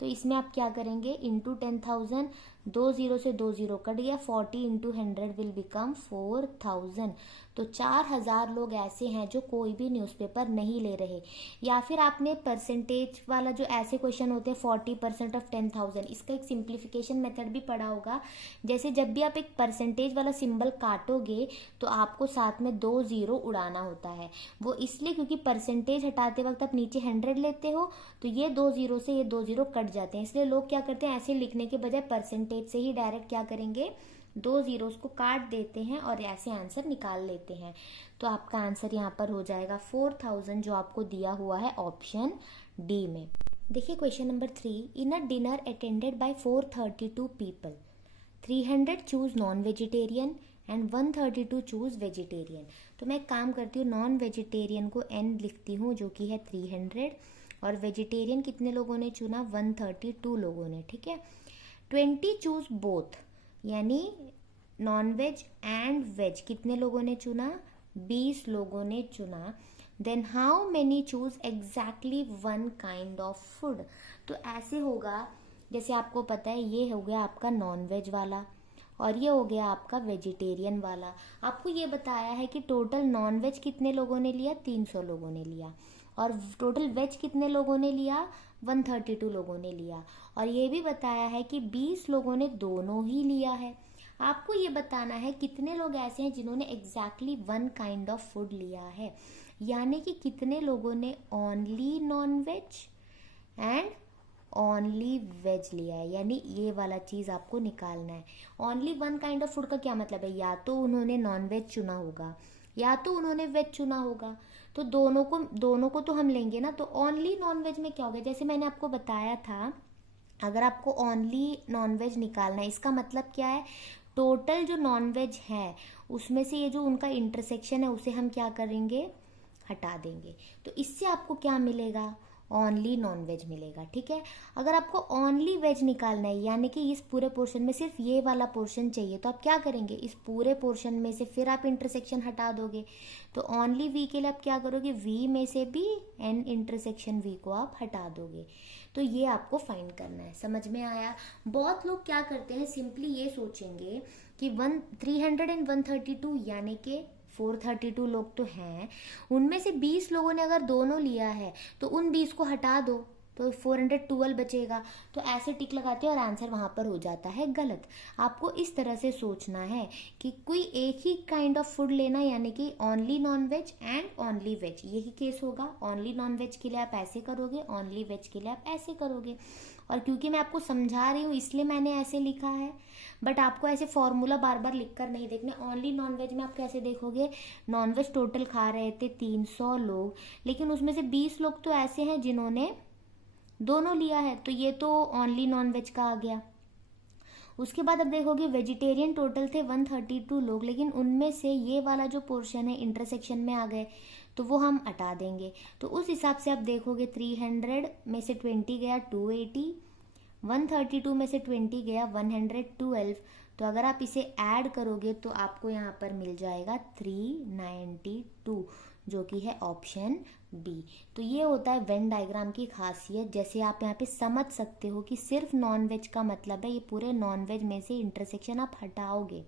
तो इसमें आप क्या करेंगे, इंटू 10,000, 2 0 से 2 0 कट गया, 40 इंटू 100 विल बिकम 4,000। तो 4,000 लोग ऐसे हैं जो कोई भी न्यूज़पेपर नहीं ले रहे। या फिर आपने परसेंटेज वाला जो ऐसे क्वेश्चन होते हैं 40% ऑफ 10,000, इसका एक सिंप्लीफिकेशन मेथड भी पढ़ा होगा। जैसे जब भी आप एक परसेंटेज वाला सिंबल काटोगे तो आपको साथ में 2 0 उड़ाना होता है। वो इसलिए क्योंकि परसेंटेज हटाते वक्त आप नीचे 100 लेते हो, तो ये 2 0 से ये 2 0 कट जाते हैं। इसलिए लोग क्या करते हैं, ऐसे लिखने के बजाय परसेंटेज से ही डायरेक्ट क्या करेंगे, 2 जीरोस को काट देते हैं और ऐसे आंसर निकाल लेते हैं। तो आपका आंसर यहाँ पर हो जाएगा 4,000, जो आपको दिया हुआ है ऑप्शन डी में। देखिए question number 3, in a dinner attended by 432 people, 300 choose non vegetarian and 132 choose vegetarian. तो मैं एक काम करती हूँ, नॉन वेजिटेरियन को n लिखती हूँ जो कि है 300, और वेजिटेरियन कितने लोगों ने चुना, 132 लोगों ने, ठीक है। 20 चूज बोथ, यानी नॉन वेज एंड वेज कितने लोगों ने चुना, 20 लोगों ने चुना। Then how many choose exactly one kind of food. तो ऐसे होगा, जैसे आपको पता है ये हो गया आपका नॉन वेज वाला और ये हो गया आपका वेजिटेरियन वाला। आपको ये बताया है कि टोटल नॉन वेज कितने लोगों ने लिया, 300 लोगों ने लिया, और टोटल वेज कितने लोगों ने लिया, 132 लोगों ने लिया। और ये भी बताया है कि 20 लोगों ने दोनों ही लिया है। आपको ये बताना है कितने लोग ऐसे हैं जिन्होंने exactly one kind of food लिया है, यानी कि कितने लोगों ने only non veg and only veg लिया है, यानी ये वाला चीज़ आपको निकालना है। Only one kind of food का क्या मतलब है, या तो उन्होंने नॉन वेज चुना होगा या तो उन्होंने वेज चुना होगा। तो दोनों को तो हम लेंगे ना। तो ओनली नॉन वेज में क्या होगा, जैसे मैंने आपको बताया था, अगर आपको ओनली नॉन वेज निकालना है, इसका मतलब क्या है, टोटल जो नॉन वेज है उसमें से ये जो उनका इंटरसेक्शन है उसे हम क्या करेंगे, हटा देंगे। तो इससे आपको क्या मिलेगा, ओनली नॉन वेज मिलेगा, ठीक है। अगर आपको ओनली वेज निकालना है, यानी कि इस पूरे पोर्शन में सिर्फ ये वाला पोर्शन चाहिए, तो आप क्या करेंगे, इस पूरे पोर्शन में से फिर आप इंटरसेक्शन हटा दोगे। तो ओनली वी के लिए आप क्या करोगे, वी में से भी एन इंटरसेक्शन वी को आप हटा दोगे। तो ये आपको फाइंड करना है, समझ में आया। बहुत लोग क्या करते हैं, सिंपली ये सोचेंगे कि 300 एंड 132 यानी कि 432 लोग तो हैं, उनमें से 20 लोगों ने अगर दोनों लिया है तो उन 20 को हटा दो तो 412 बचेगा। तो ऐसे टिक लगाते हैं और आंसर वहां पर हो जाता है गलत। आपको इस तरह से सोचना है कि कोई एक ही काइंड ऑफ फूड लेना, यानी कि only non veg and only veg, यही केस होगा। ओनली नॉन वेज के लिए आप ऐसे करोगे, ओनली वेज के लिए आप ऐसे करोगे। और क्योंकि मैं आपको समझा रही हूँ इसलिए मैंने ऐसे लिखा है, बट आपको ऐसे फॉर्मूला बार बार लिख कर नहीं देखने। ओनली नॉन वेज में आप कैसे देखोगे, नॉन वेज टोटल खा रहे थे 300 लोग, लेकिन उसमें से 20 लोग तो ऐसे हैं जिन्होंने दोनों लिया है, तो ये तो ओनली नॉन वेज का आ गया। उसके बाद अब देखोगे वेजिटेरियन टोटल थे 132 लोग, लेकिन उनमें से ये वाला जो पोर्शन है इंटरसेक्शन में आ गए तो वो हम हटा देंगे। तो उस हिसाब से आप देखोगे 300 में से 20 गया 280, 132 में से 20 गया 112। तो अगर आप इसे ऐड करोगे तो आपको यहाँ पर मिल जाएगा 392, जो कि है ऑप्शन बी। तो ये होता है वेन डायग्राम की खासियत। जैसे आप यहाँ पे समझ सकते हो कि सिर्फ नॉन वेज का मतलब है ये पूरे नॉन वेज में से इंटरसेक्शन आप हटाओगे।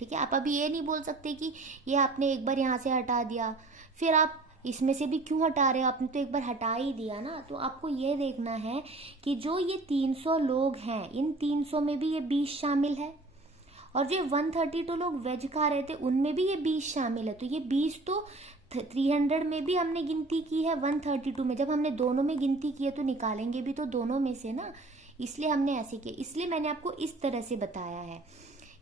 ठीक है, आप अभी ये नहीं बोल सकते कि ये आपने एक बार यहाँ से हटा दिया फिर आप इसमें से भी क्यों हटा रहे हो, आपने तो एक बार हटा ही दिया ना। तो आपको ये देखना है कि जो ये 300 लोग हैं इन 300 में भी ये 20 शामिल है, और जो 132 लोग वेज खा रहे थे उनमें भी ये 20 शामिल है। तो ये 20 तो 300 में भी हमने गिनती की है, 132 में जब हमने दोनों में गिनती की है तो निकालेंगे भी तो दोनों में से ना, इसलिए हमने ऐसे किया। इसलिए मैंने आपको इस तरह से बताया है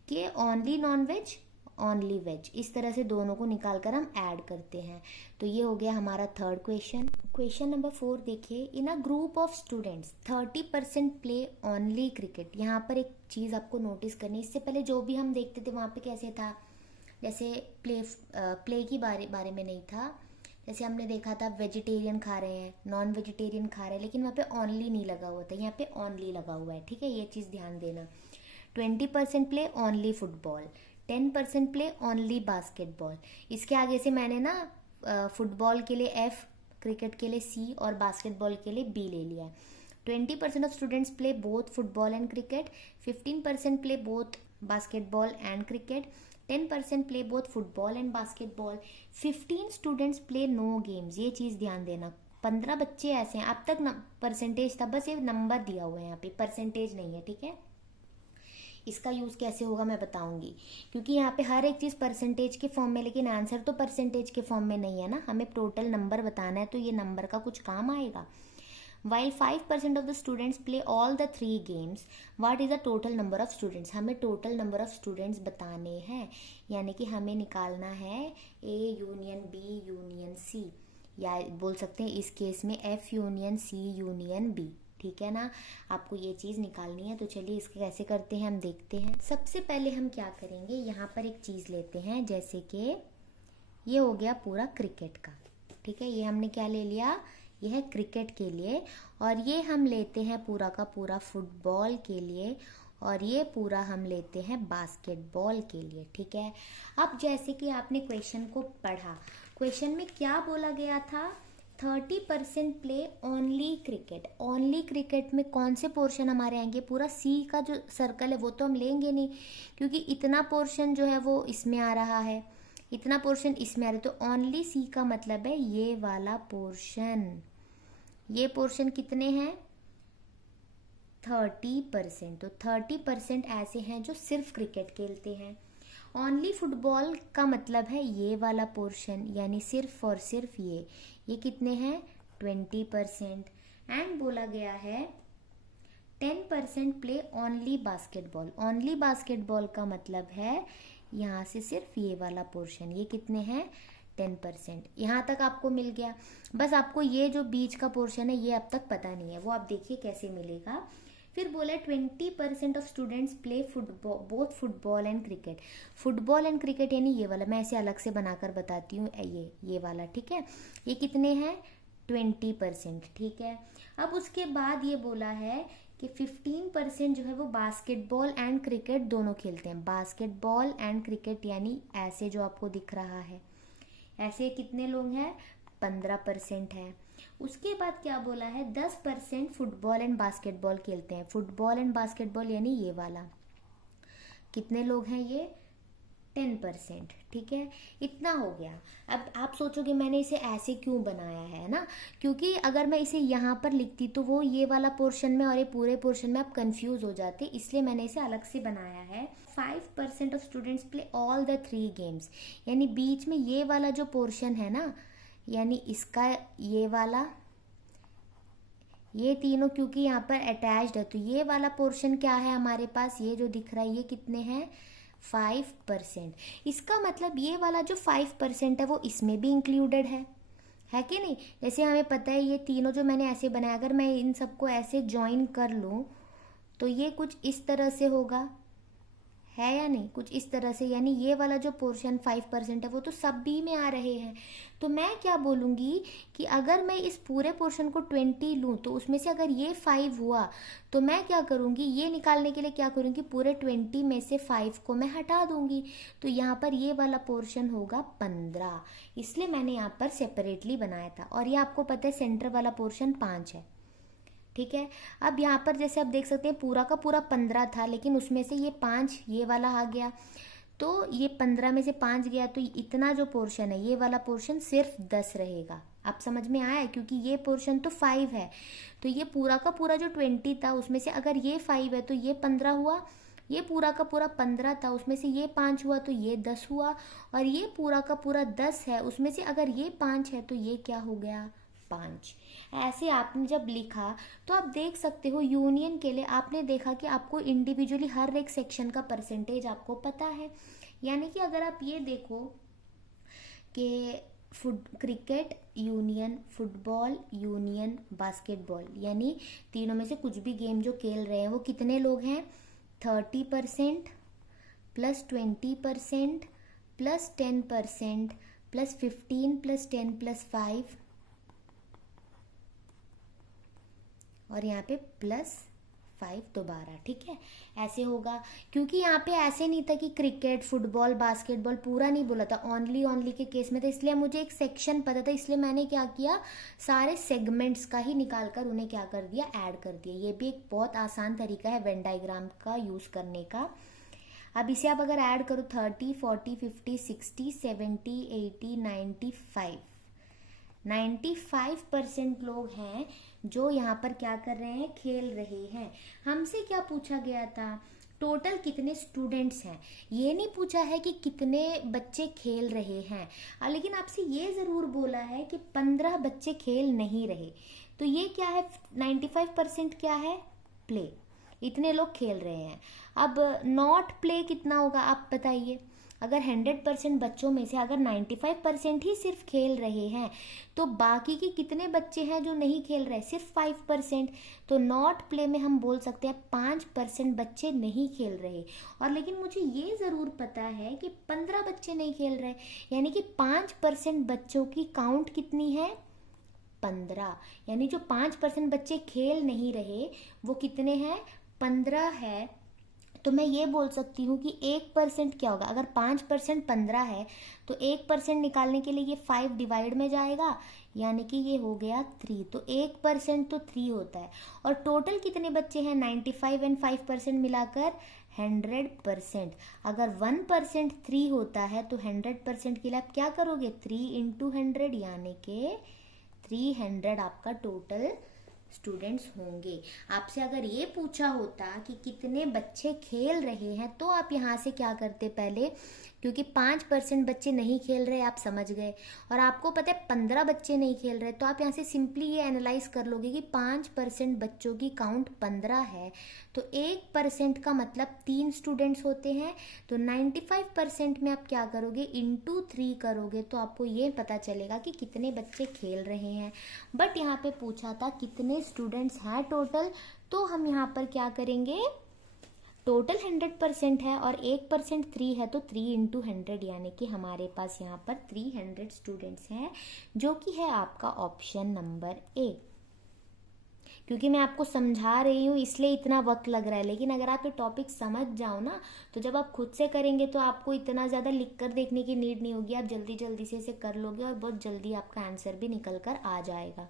कि only non veg only veg, इस तरह से दोनों को निकाल कर हम ऐड करते हैं। तो ये हो गया हमारा थर्ड क्वेश्चन। क्वेश्चन नंबर 4 देखिए, in a group of students 30% play only cricket. यहाँ पर एक चीज़ आपको नोटिस करनी, इससे पहले जो भी हम देखते थे वहाँ पे कैसे था, जैसे प्ले की बारे में नहीं था। जैसे हमने देखा था वेजिटेरियन खा रहे हैं, नॉन वेजिटेरियन खा रहे हैं, लेकिन वहाँ पे ओनली नहीं लगा हुआ था, यहाँ पे ओनली लगा हुआ है। ठीक है, ये चीज़ ध्यान देना। 20% play only football, 10% play only basketball. इसके आगे से मैंने ना फुटबॉल के लिए F, क्रिकेट के लिए C और बास्केटबॉल के लिए B ले लिया है। 20% of students play both football and cricket, 15% play both basketball and cricket, 10% play both football and basketball, 15 students play know games. ये चीज़ ध्यान देना, 15 बच्चे ऐसे हैं। अब तक परसेंटेज था, बस ये नंबर दिया हुआ है, यहाँ पे परसेंटेज नहीं है। ठीक है, इसका यूज़ कैसे होगा मैं बताऊंगी, क्योंकि यहाँ पे हर एक चीज़ परसेंटेज के फॉर्म में, लेकिन आंसर तो परसेंटेज के फॉर्म में नहीं है ना, हमें टोटल नंबर बताना है, तो ये नंबर का कुछ काम आएगा। While 5% of the students play all the 3 games, what is the total number of students? हमें टोटल नंबर ऑफ स्टूडेंट्स बताने हैं, यानी कि हमें निकालना है A union B union C, या बोल सकते हैं इस केस में F union C union B। ठीक है ना, आपको ये चीज़ निकालनी है। तो चलिए इसके कैसे करते हैं हम देखते हैं। सबसे पहले हम क्या करेंगे, यहाँ पर एक चीज़ लेते हैं, जैसे कि ये हो गया पूरा क्रिकेट का। ठीक है, ये हमने क्या ले लिया, यह है क्रिकेट के लिए, और ये हम लेते हैं पूरा का पूरा फुटबॉल के लिए, और ये पूरा हम लेते हैं बास्केटबॉल के लिए। ठीक है, अब जैसे कि आपने क्वेश्चन को पढ़ा, क्वेश्चन में क्या बोला गया था, 30% play only cricket. Only cricket में कौन से पोर्शन हमारे आएंगे, पूरा सी का जो सर्कल है वो तो हम लेंगे नहीं, क्योंकि इतना पोर्शन जो है वो इसमें आ रहा है, इतना पोर्शन इसमें आ रहा है। तो ओनली सी का मतलब है ये वाला पोर्शन। ये पोर्शन कितने हैं, 30%। तो 30% ऐसे हैं जो सिर्फ क्रिकेट खेलते हैं। ओनली फुटबॉल का मतलब है ये वाला पोर्शन, यानी सिर्फ और सिर्फ ये कितने हैं, 20%। एंड बोला गया है 10% play only basketball. Only basketball का मतलब है यहाँ से सिर्फ ये वाला पोर्शन, ये कितने हैं, 10%। यहाँ तक आपको मिल गया। बस आपको ये जो बीच का पोर्शन है ये अब तक पता नहीं है, वो आप देखिए कैसे मिलेगा। फिर बोला 20% of students play football both football and cricket. Football and cricket यानी ये वाला, मैं इसे अलग से बनाकर बताती हूँ, ये वाला। ठीक है, ये कितने हैं, 20%। ठीक है, अब उसके बाद ये बोला है कि 15% जो है वो बास्केटबॉल एंड क्रिकेट दोनों खेलते हैं। बास्केटबॉल एंड क्रिकेट यानी ऐसे जो आपको दिख रहा है, ऐसे कितने लोग हैं, 15% है। उसके बाद क्या बोला है, 10% फुटबॉल एंड बास्केटबॉल खेलते हैं। फुटबॉल एंड बास्केटबॉल यानी ये वाला, कितने लोग हैं, ये 10%। ठीक है, इतना हो गया। अब आप सोचोगे मैंने इसे ऐसे क्यों बनाया है ना, क्योंकि अगर मैं इसे यहाँ पर लिखती तो वो ये वाला पोर्शन में और ये पूरे पोर्शन में आप कंफ्यूज हो जाते, इसलिए मैंने इसे अलग से बनाया है। 5% of students play all the 3 games, यानी बीच में ये वाला जो पोर्शन है ना, यानी इसका ये वाला, ये तीनों क्योंकि यहाँ पर अटैच्ड है, तो ये वाला पोर्शन क्या है हमारे पास, ये जो दिख रहा है ये कितने हैं, 5%। इसका मतलब ये वाला जो 5% है वो इसमें भी इंक्लूडेड है कि नहीं। जैसे हमें पता है ये तीनों जो मैंने ऐसे बनाया, अगर मैं इन सबको ऐसे ज्वाइन कर लूँ तो ये कुछ इस तरह से होगा, है या नहीं, कुछ इस तरह से। यानी ये वाला जो पोर्शन 5% है वो तो सब बी में आ रहे हैं। तो मैं क्या बोलूँगी कि अगर मैं इस पूरे पोर्शन को 20 लूँ तो उसमें से अगर ये 5 हुआ तो मैं क्या करूँगी, ये निकालने के लिए क्या करूँगी, पूरे 20 में से 5 को मैं हटा दूँगी। तो यहाँ पर ये वाला पोर्शन होगा 15, इसलिए मैंने यहाँ पर सेपरेटली बनाया था। और ये आपको पता है सेंटर वाला पोर्शन 5 है, ठीक है। अब यहाँ पर जैसे आप देख सकते हैं पूरा का पूरा 15 था, लेकिन उसमें से ये 5 ये वाला आ गया, तो ये 15 में से 5 गया, तो इतना जो पोर्शन है ये वाला पोर्शन सिर्फ 10 रहेगा। आप समझ में आया, क्योंकि ये पोर्शन तो 5 है, तो ये पूरा का पूरा जो 20 था उसमें से अगर ये 5 है तो ये 15 हुआ, ये पूरा का पूरा 15 था उसमें से ये 5 हुआ तो ये 10 हुआ, और ये पूरा का पूरा 10 है उसमें से अगर ये 5 है तो ये क्या हो गया, 5। ऐसे आपने जब लिखा तो आप देख सकते हो यूनियन के लिए आपने देखा कि आपको इंडिविजुअली हर एक सेक्शन का परसेंटेज आपको पता है। यानी कि अगर आप ये देखो कि cricket union, football union, basketball, यानी तीनों में से कुछ भी गेम जो खेल रहे हैं वो कितने लोग हैं, 30% plus 20% plus 10% plus 15 plus 10 plus 5 और यहाँ पे प्लस 5 दोबारा, ठीक है। ऐसे होगा, क्योंकि यहाँ पे ऐसे नहीं था कि क्रिकेट, फुटबॉल, बास्केटबॉल पूरा नहीं बोला था, ओनली के केस में था, इसलिए मुझे एक सेक्शन पता था, इसलिए मैंने क्या किया, सारे सेगमेंट्स का ही निकाल कर उन्हें क्या कर दिया, ऐड कर दिया। ये भी एक बहुत आसान तरीका है वेन डायग्राम का यूज़ करने का। अब इसे आप अगर ऐड करो 30, 40, 50, 60, 70, 80, 95, 95% लोग हैं जो यहाँ पर क्या कर रहे हैं, खेल रहे हैं। हमसे क्या पूछा गया था, टोटल कितने स्टूडेंट्स हैं, ये नहीं पूछा है कि कितने बच्चे खेल रहे हैं। लेकिन आपसे ये ज़रूर बोला है कि 15 बच्चे खेल नहीं रहे, तो ये क्या है, 95% क्या है, प्ले, इतने लोग खेल रहे हैं। अब नॉट प्ले कितना होगा आप बताइए, अगर 100% बच्चों में से अगर 95% ही सिर्फ खेल रहे हैं तो बाकी के कितने बच्चे हैं जो नहीं खेल रहे, सिर्फ 5%। तो नॉट प्ले में हम बोल सकते हैं 5% बच्चे नहीं खेल रहे। और लेकिन मुझे ये ज़रूर पता है कि 15 बच्चे नहीं खेल रहे, यानी कि 5% बच्चों की काउंट कितनी है, 15। यानी जो 5% बच्चे खेल नहीं रहे वो कितने हैं, 15 है। तो मैं ये बोल सकती हूँ कि 1% क्या होगा, अगर 5% 15 है तो 1% निकालने के लिए ये 5 डिवाइड में जाएगा, यानी कि ये हो गया 3। तो 1% तो 3 होता है। और टोटल कितने बच्चे हैं, 95 एंड 5% मिलाकर 100%। अगर 1% 3 होता है तो 100% के लिए आप क्या करोगे, 3 इंटू 100, यानी कि 300 आपका टोटल स्टूडेंट्स होंगे। आपसे अगर ये पूछा होता कि कितने बच्चे खेल रहे हैं तो आप यहाँ से क्या करते, पहले क्योंकि 5% बच्चे नहीं खेल रहे आप समझ गए, और आपको पता है 15 बच्चे नहीं खेल रहे, तो आप यहाँ से सिंपली ये एनालाइज कर लोगे कि 5% बच्चों की काउंट 15 है, तो 1% का मतलब 3 स्टूडेंट्स होते हैं। तो 95% में आप क्या करोगे, इंटू 3 करोगे, तो आपको ये पता चलेगा कि कितने बच्चे खेल रहे हैं। बट यहाँ पे पूछा था कितने स्टूडेंट्स हैं टोटल, तो हम यहाँ पर क्या करेंगे, टोटल 100% है और 1% 3 है, तो 3 इंटू 100, यानी कि हमारे पास यहाँ पर 300 स्टूडेंट्स हैं, जो कि है आपका ऑप्शन नंबर ए। क्योंकि मैं आपको समझा रही हूँ इसलिए इतना वक्त लग रहा है, लेकिन अगर आप ये टॉपिक समझ जाओ ना तो जब आप खुद से करेंगे तो आपको इतना ज़्यादा लिख कर देखने की नीड नहीं होगी, आप जल्दी जल्दी से इसे कर लोगे और बहुत जल्दी आपका आंसर भी निकल कर आ जाएगा।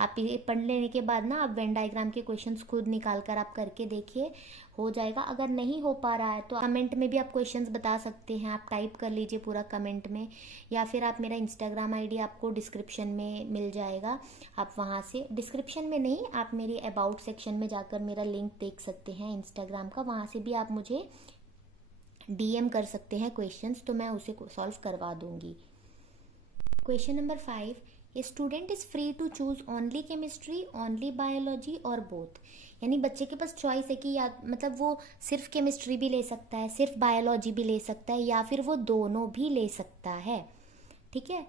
आप ये पढ़ लेने के बाद ना आप वेन डायग्राम के क्वेश्चंस खुद निकाल कर आप करके देखिए, हो जाएगा। अगर नहीं हो पा रहा है तो कमेंट में भी आप क्वेश्चंस बता सकते हैं, आप टाइप कर लीजिए पूरा कमेंट में, या फिर आप मेरा इंस्टाग्राम आईडी आपको डिस्क्रिप्शन में मिल जाएगा, आप वहाँ से, डिस्क्रिप्शन में नहीं, आप मेरी अबाउट सेक्शन में जाकर मेरा लिंक देख सकते हैं इंस्टाग्राम का, वहाँ से भी आप मुझे DM कर सकते हैं क्वेश्चंस, तो मैं उसे सॉल्व करवा दूँगी। Question number 5, a student is free to choose only chemistry, only biology और बोथ। यानी बच्चे के पास चॉइस है कि या मतलब वो सिर्फ केमिस्ट्री भी ले सकता है, सिर्फ बायोलॉजी भी ले सकता है, या फिर वो दोनों भी ले सकता है, ठीक है।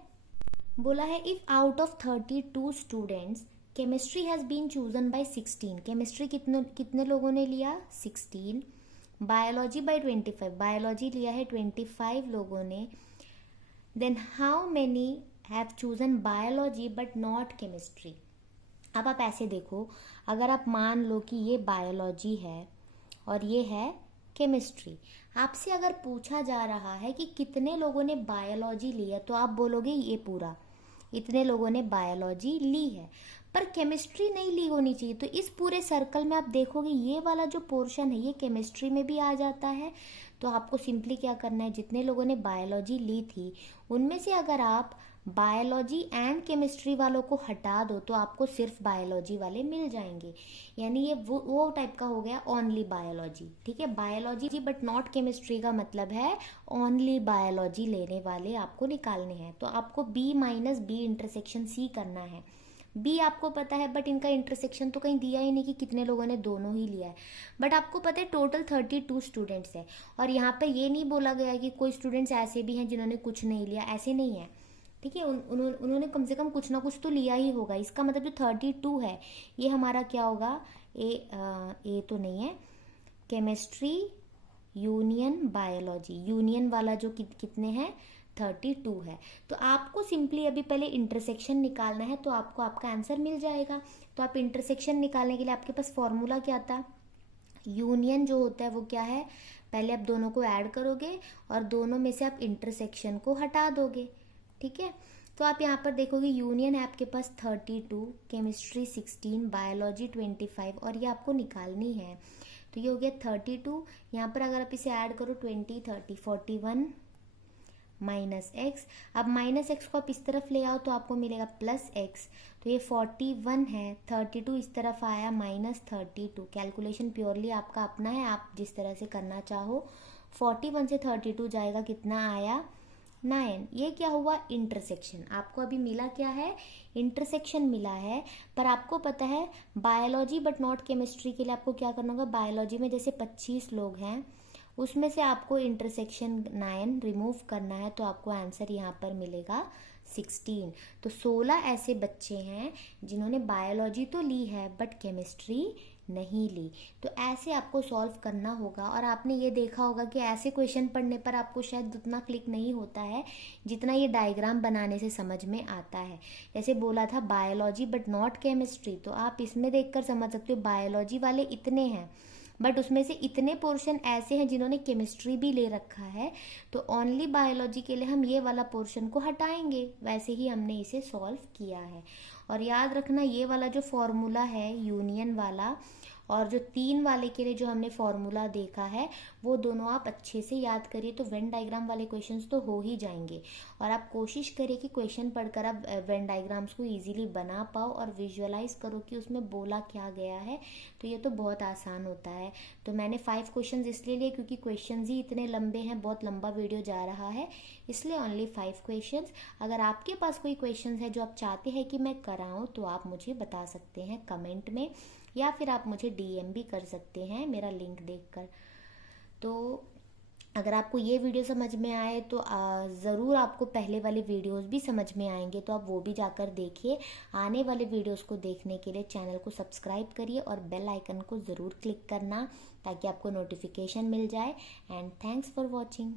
बोला है if out of 32 students chemistry has been chosen by 16, chemistry कितने कितने लोगों ने लिया 16। बायोलॉजी बाय 25, बायोलॉजी लिया है 25 लोगों ने। Then how many have chosen biology but not chemistry. अब आप ऐसे देखो, अगर आप मान लो कि ये बायोलॉजी है और ये है केमिस्ट्री, आपसे अगर पूछा जा रहा है कि कितने लोगों ने बायोलॉजी ली है तो आप बोलोगे ये पूरा, इतने लोगों ने बायोलॉजी ली है, पर केमिस्ट्री नहीं ली होनी चाहिए। तो इस पूरे सर्कल में आप देखोगे ये वाला जो पोर्शन है ये केमिस्ट्री में भी आ जाता है। तो आपको सिंपली क्या करना है, जितने लोगों ने बायोलॉजी ली थी उनमें से अगर आप बायोलॉजी एंड केमिस्ट्री वालों को हटा दो तो आपको सिर्फ बायोलॉजी वाले मिल जाएंगे। यानी ये वो टाइप का हो गया ओनली बायोलॉजी। ठीक है, बायोलॉजी बट नॉट केमिस्ट्री का मतलब है ओनली बायोलॉजी लेने वाले आपको निकालने हैं। तो आपको B minus B intersection C करना है। बी आपको पता है बट इनका इंटरसेक्शन तो कहीं दिया ही नहीं कि कितने लोगों ने दोनों ही लिया है। बट आपको पता है टोटल 32 स्टूडेंट्स है और यहाँ पर ये नहीं बोला गया कि कोई स्टूडेंट्स ऐसे भी हैं जिन्होंने कुछ नहीं लिया, ऐसे नहीं है। ठीक है, उन्होंने कम से कम कुछ ना कुछ तो लिया ही होगा। इसका मतलब जो 32 है ये हमारा क्या होगा, ए तो नहीं है, केमिस्ट्री यूनियन बायोलॉजी, यूनियन वाला जो कितने हैं 32 है। तो आपको सिंपली अभी पहले इंटरसेक्शन निकालना है तो आपको आपका आंसर मिल जाएगा। तो आप इंटरसेक्शन निकालने के लिए आपके पास फॉर्मूला क्या था, यूनियन जो होता है वो क्या है, पहले आप दोनों को ऐड करोगे और दोनों में से आप इंटरसेक्शन को हटा दोगे। ठीक है, तो आप यहाँ पर देखोगे यूनियन है आपके पास 32, केमिस्ट्री 16, बायोलॉजी 25 और ये आपको निकालनी है। तो ये हो गया 32, यहाँ पर अगर आप इसे ऐड करो 20, 30, 41 माइनस एक्स। अब माइनस एक्स को आप इस तरफ ले आओ तो आपको मिलेगा प्लस एक्स। तो ये 41 है, 32 इस तरफ आया माइनस 32। कैलकुलेशन प्योरली आपका अपना है, आप जिस तरह से करना चाहो। 41 से 32 जाएगा, कितना आया 9। ये क्या हुआ, इंटरसेक्शन। आपको अभी मिला क्या है, इंटरसेक्शन मिला है। पर आपको पता है बायोलॉजी बट नॉट केमिस्ट्री के लिए आपको क्या करना होगा, बायोलॉजी में जैसे 25 लोग हैं उसमें से आपको इंटरसेक्शन 9 रिमूव करना है तो आपको आंसर यहाँ पर मिलेगा 16। तो 16 ऐसे बच्चे हैं जिन्होंने बायोलॉजी तो ली है बट केमिस्ट्री नहीं ली। तो ऐसे आपको सॉल्व करना होगा। और आपने ये देखा होगा कि ऐसे क्वेश्चन पढ़ने पर आपको शायद उतना क्लिक नहीं होता है जितना ये डायग्राम बनाने से समझ में आता है। जैसे बोला था बायोलॉजी बट नॉट केमिस्ट्री, तो आप इसमें देखकर समझ सकते हो बायोलॉजी वाले इतने हैं बट उसमें से इतने पोर्शन ऐसे हैं जिन्होंने केमिस्ट्री भी ले रखा है। तो ओनली बायोलॉजी के लिए हम ये वाला पोर्शन को हटाएंगे, वैसे ही हमने इसे सॉल्व किया है। और याद रखना ये वाला जो फॉर्मूला है यूनियन वाला और जो 3 वाले के लिए जो हमने फॉर्मूला देखा है वो दोनों आप अच्छे से याद करिए तो वेन डायग्राम वाले क्वेश्चंस तो हो ही जाएंगे। और आप कोशिश करिए कि क्वेश्चन पढ़कर आप वेन डायग्राम्स को इजीली बना पाओ और विजुअलाइज करो कि उसमें बोला क्या गया है। तो ये तो बहुत आसान होता है। तो मैंने 5 क्वेश्चंस इसलिए लिए क्योंकि क्वेश्चंस ही इतने लंबे हैं, बहुत लंबा वीडियो जा रहा है, इसलिए ओनली 5 क्वेश्चंस। अगर आपके पास कोई क्वेश्चंस है जो आप चाहते हैं कि मैं कराऊं तो आप मुझे बता सकते हैं कमेंट में, या फिर आप मुझे डीएम भी कर सकते हैं मेरा लिंक देखकर। तो अगर आपको ये वीडियो समझ में आए तो ज़रूर आपको पहले वाले वीडियोस भी समझ में आएंगे, तो आप वो भी जाकर देखिए। आने वाले वीडियोस को देखने के लिए चैनल को सब्सक्राइब करिए और बेल आइकन को ज़रूर क्लिक करना ताकि आपको नोटिफिकेशन मिल जाए। And thanks for watching.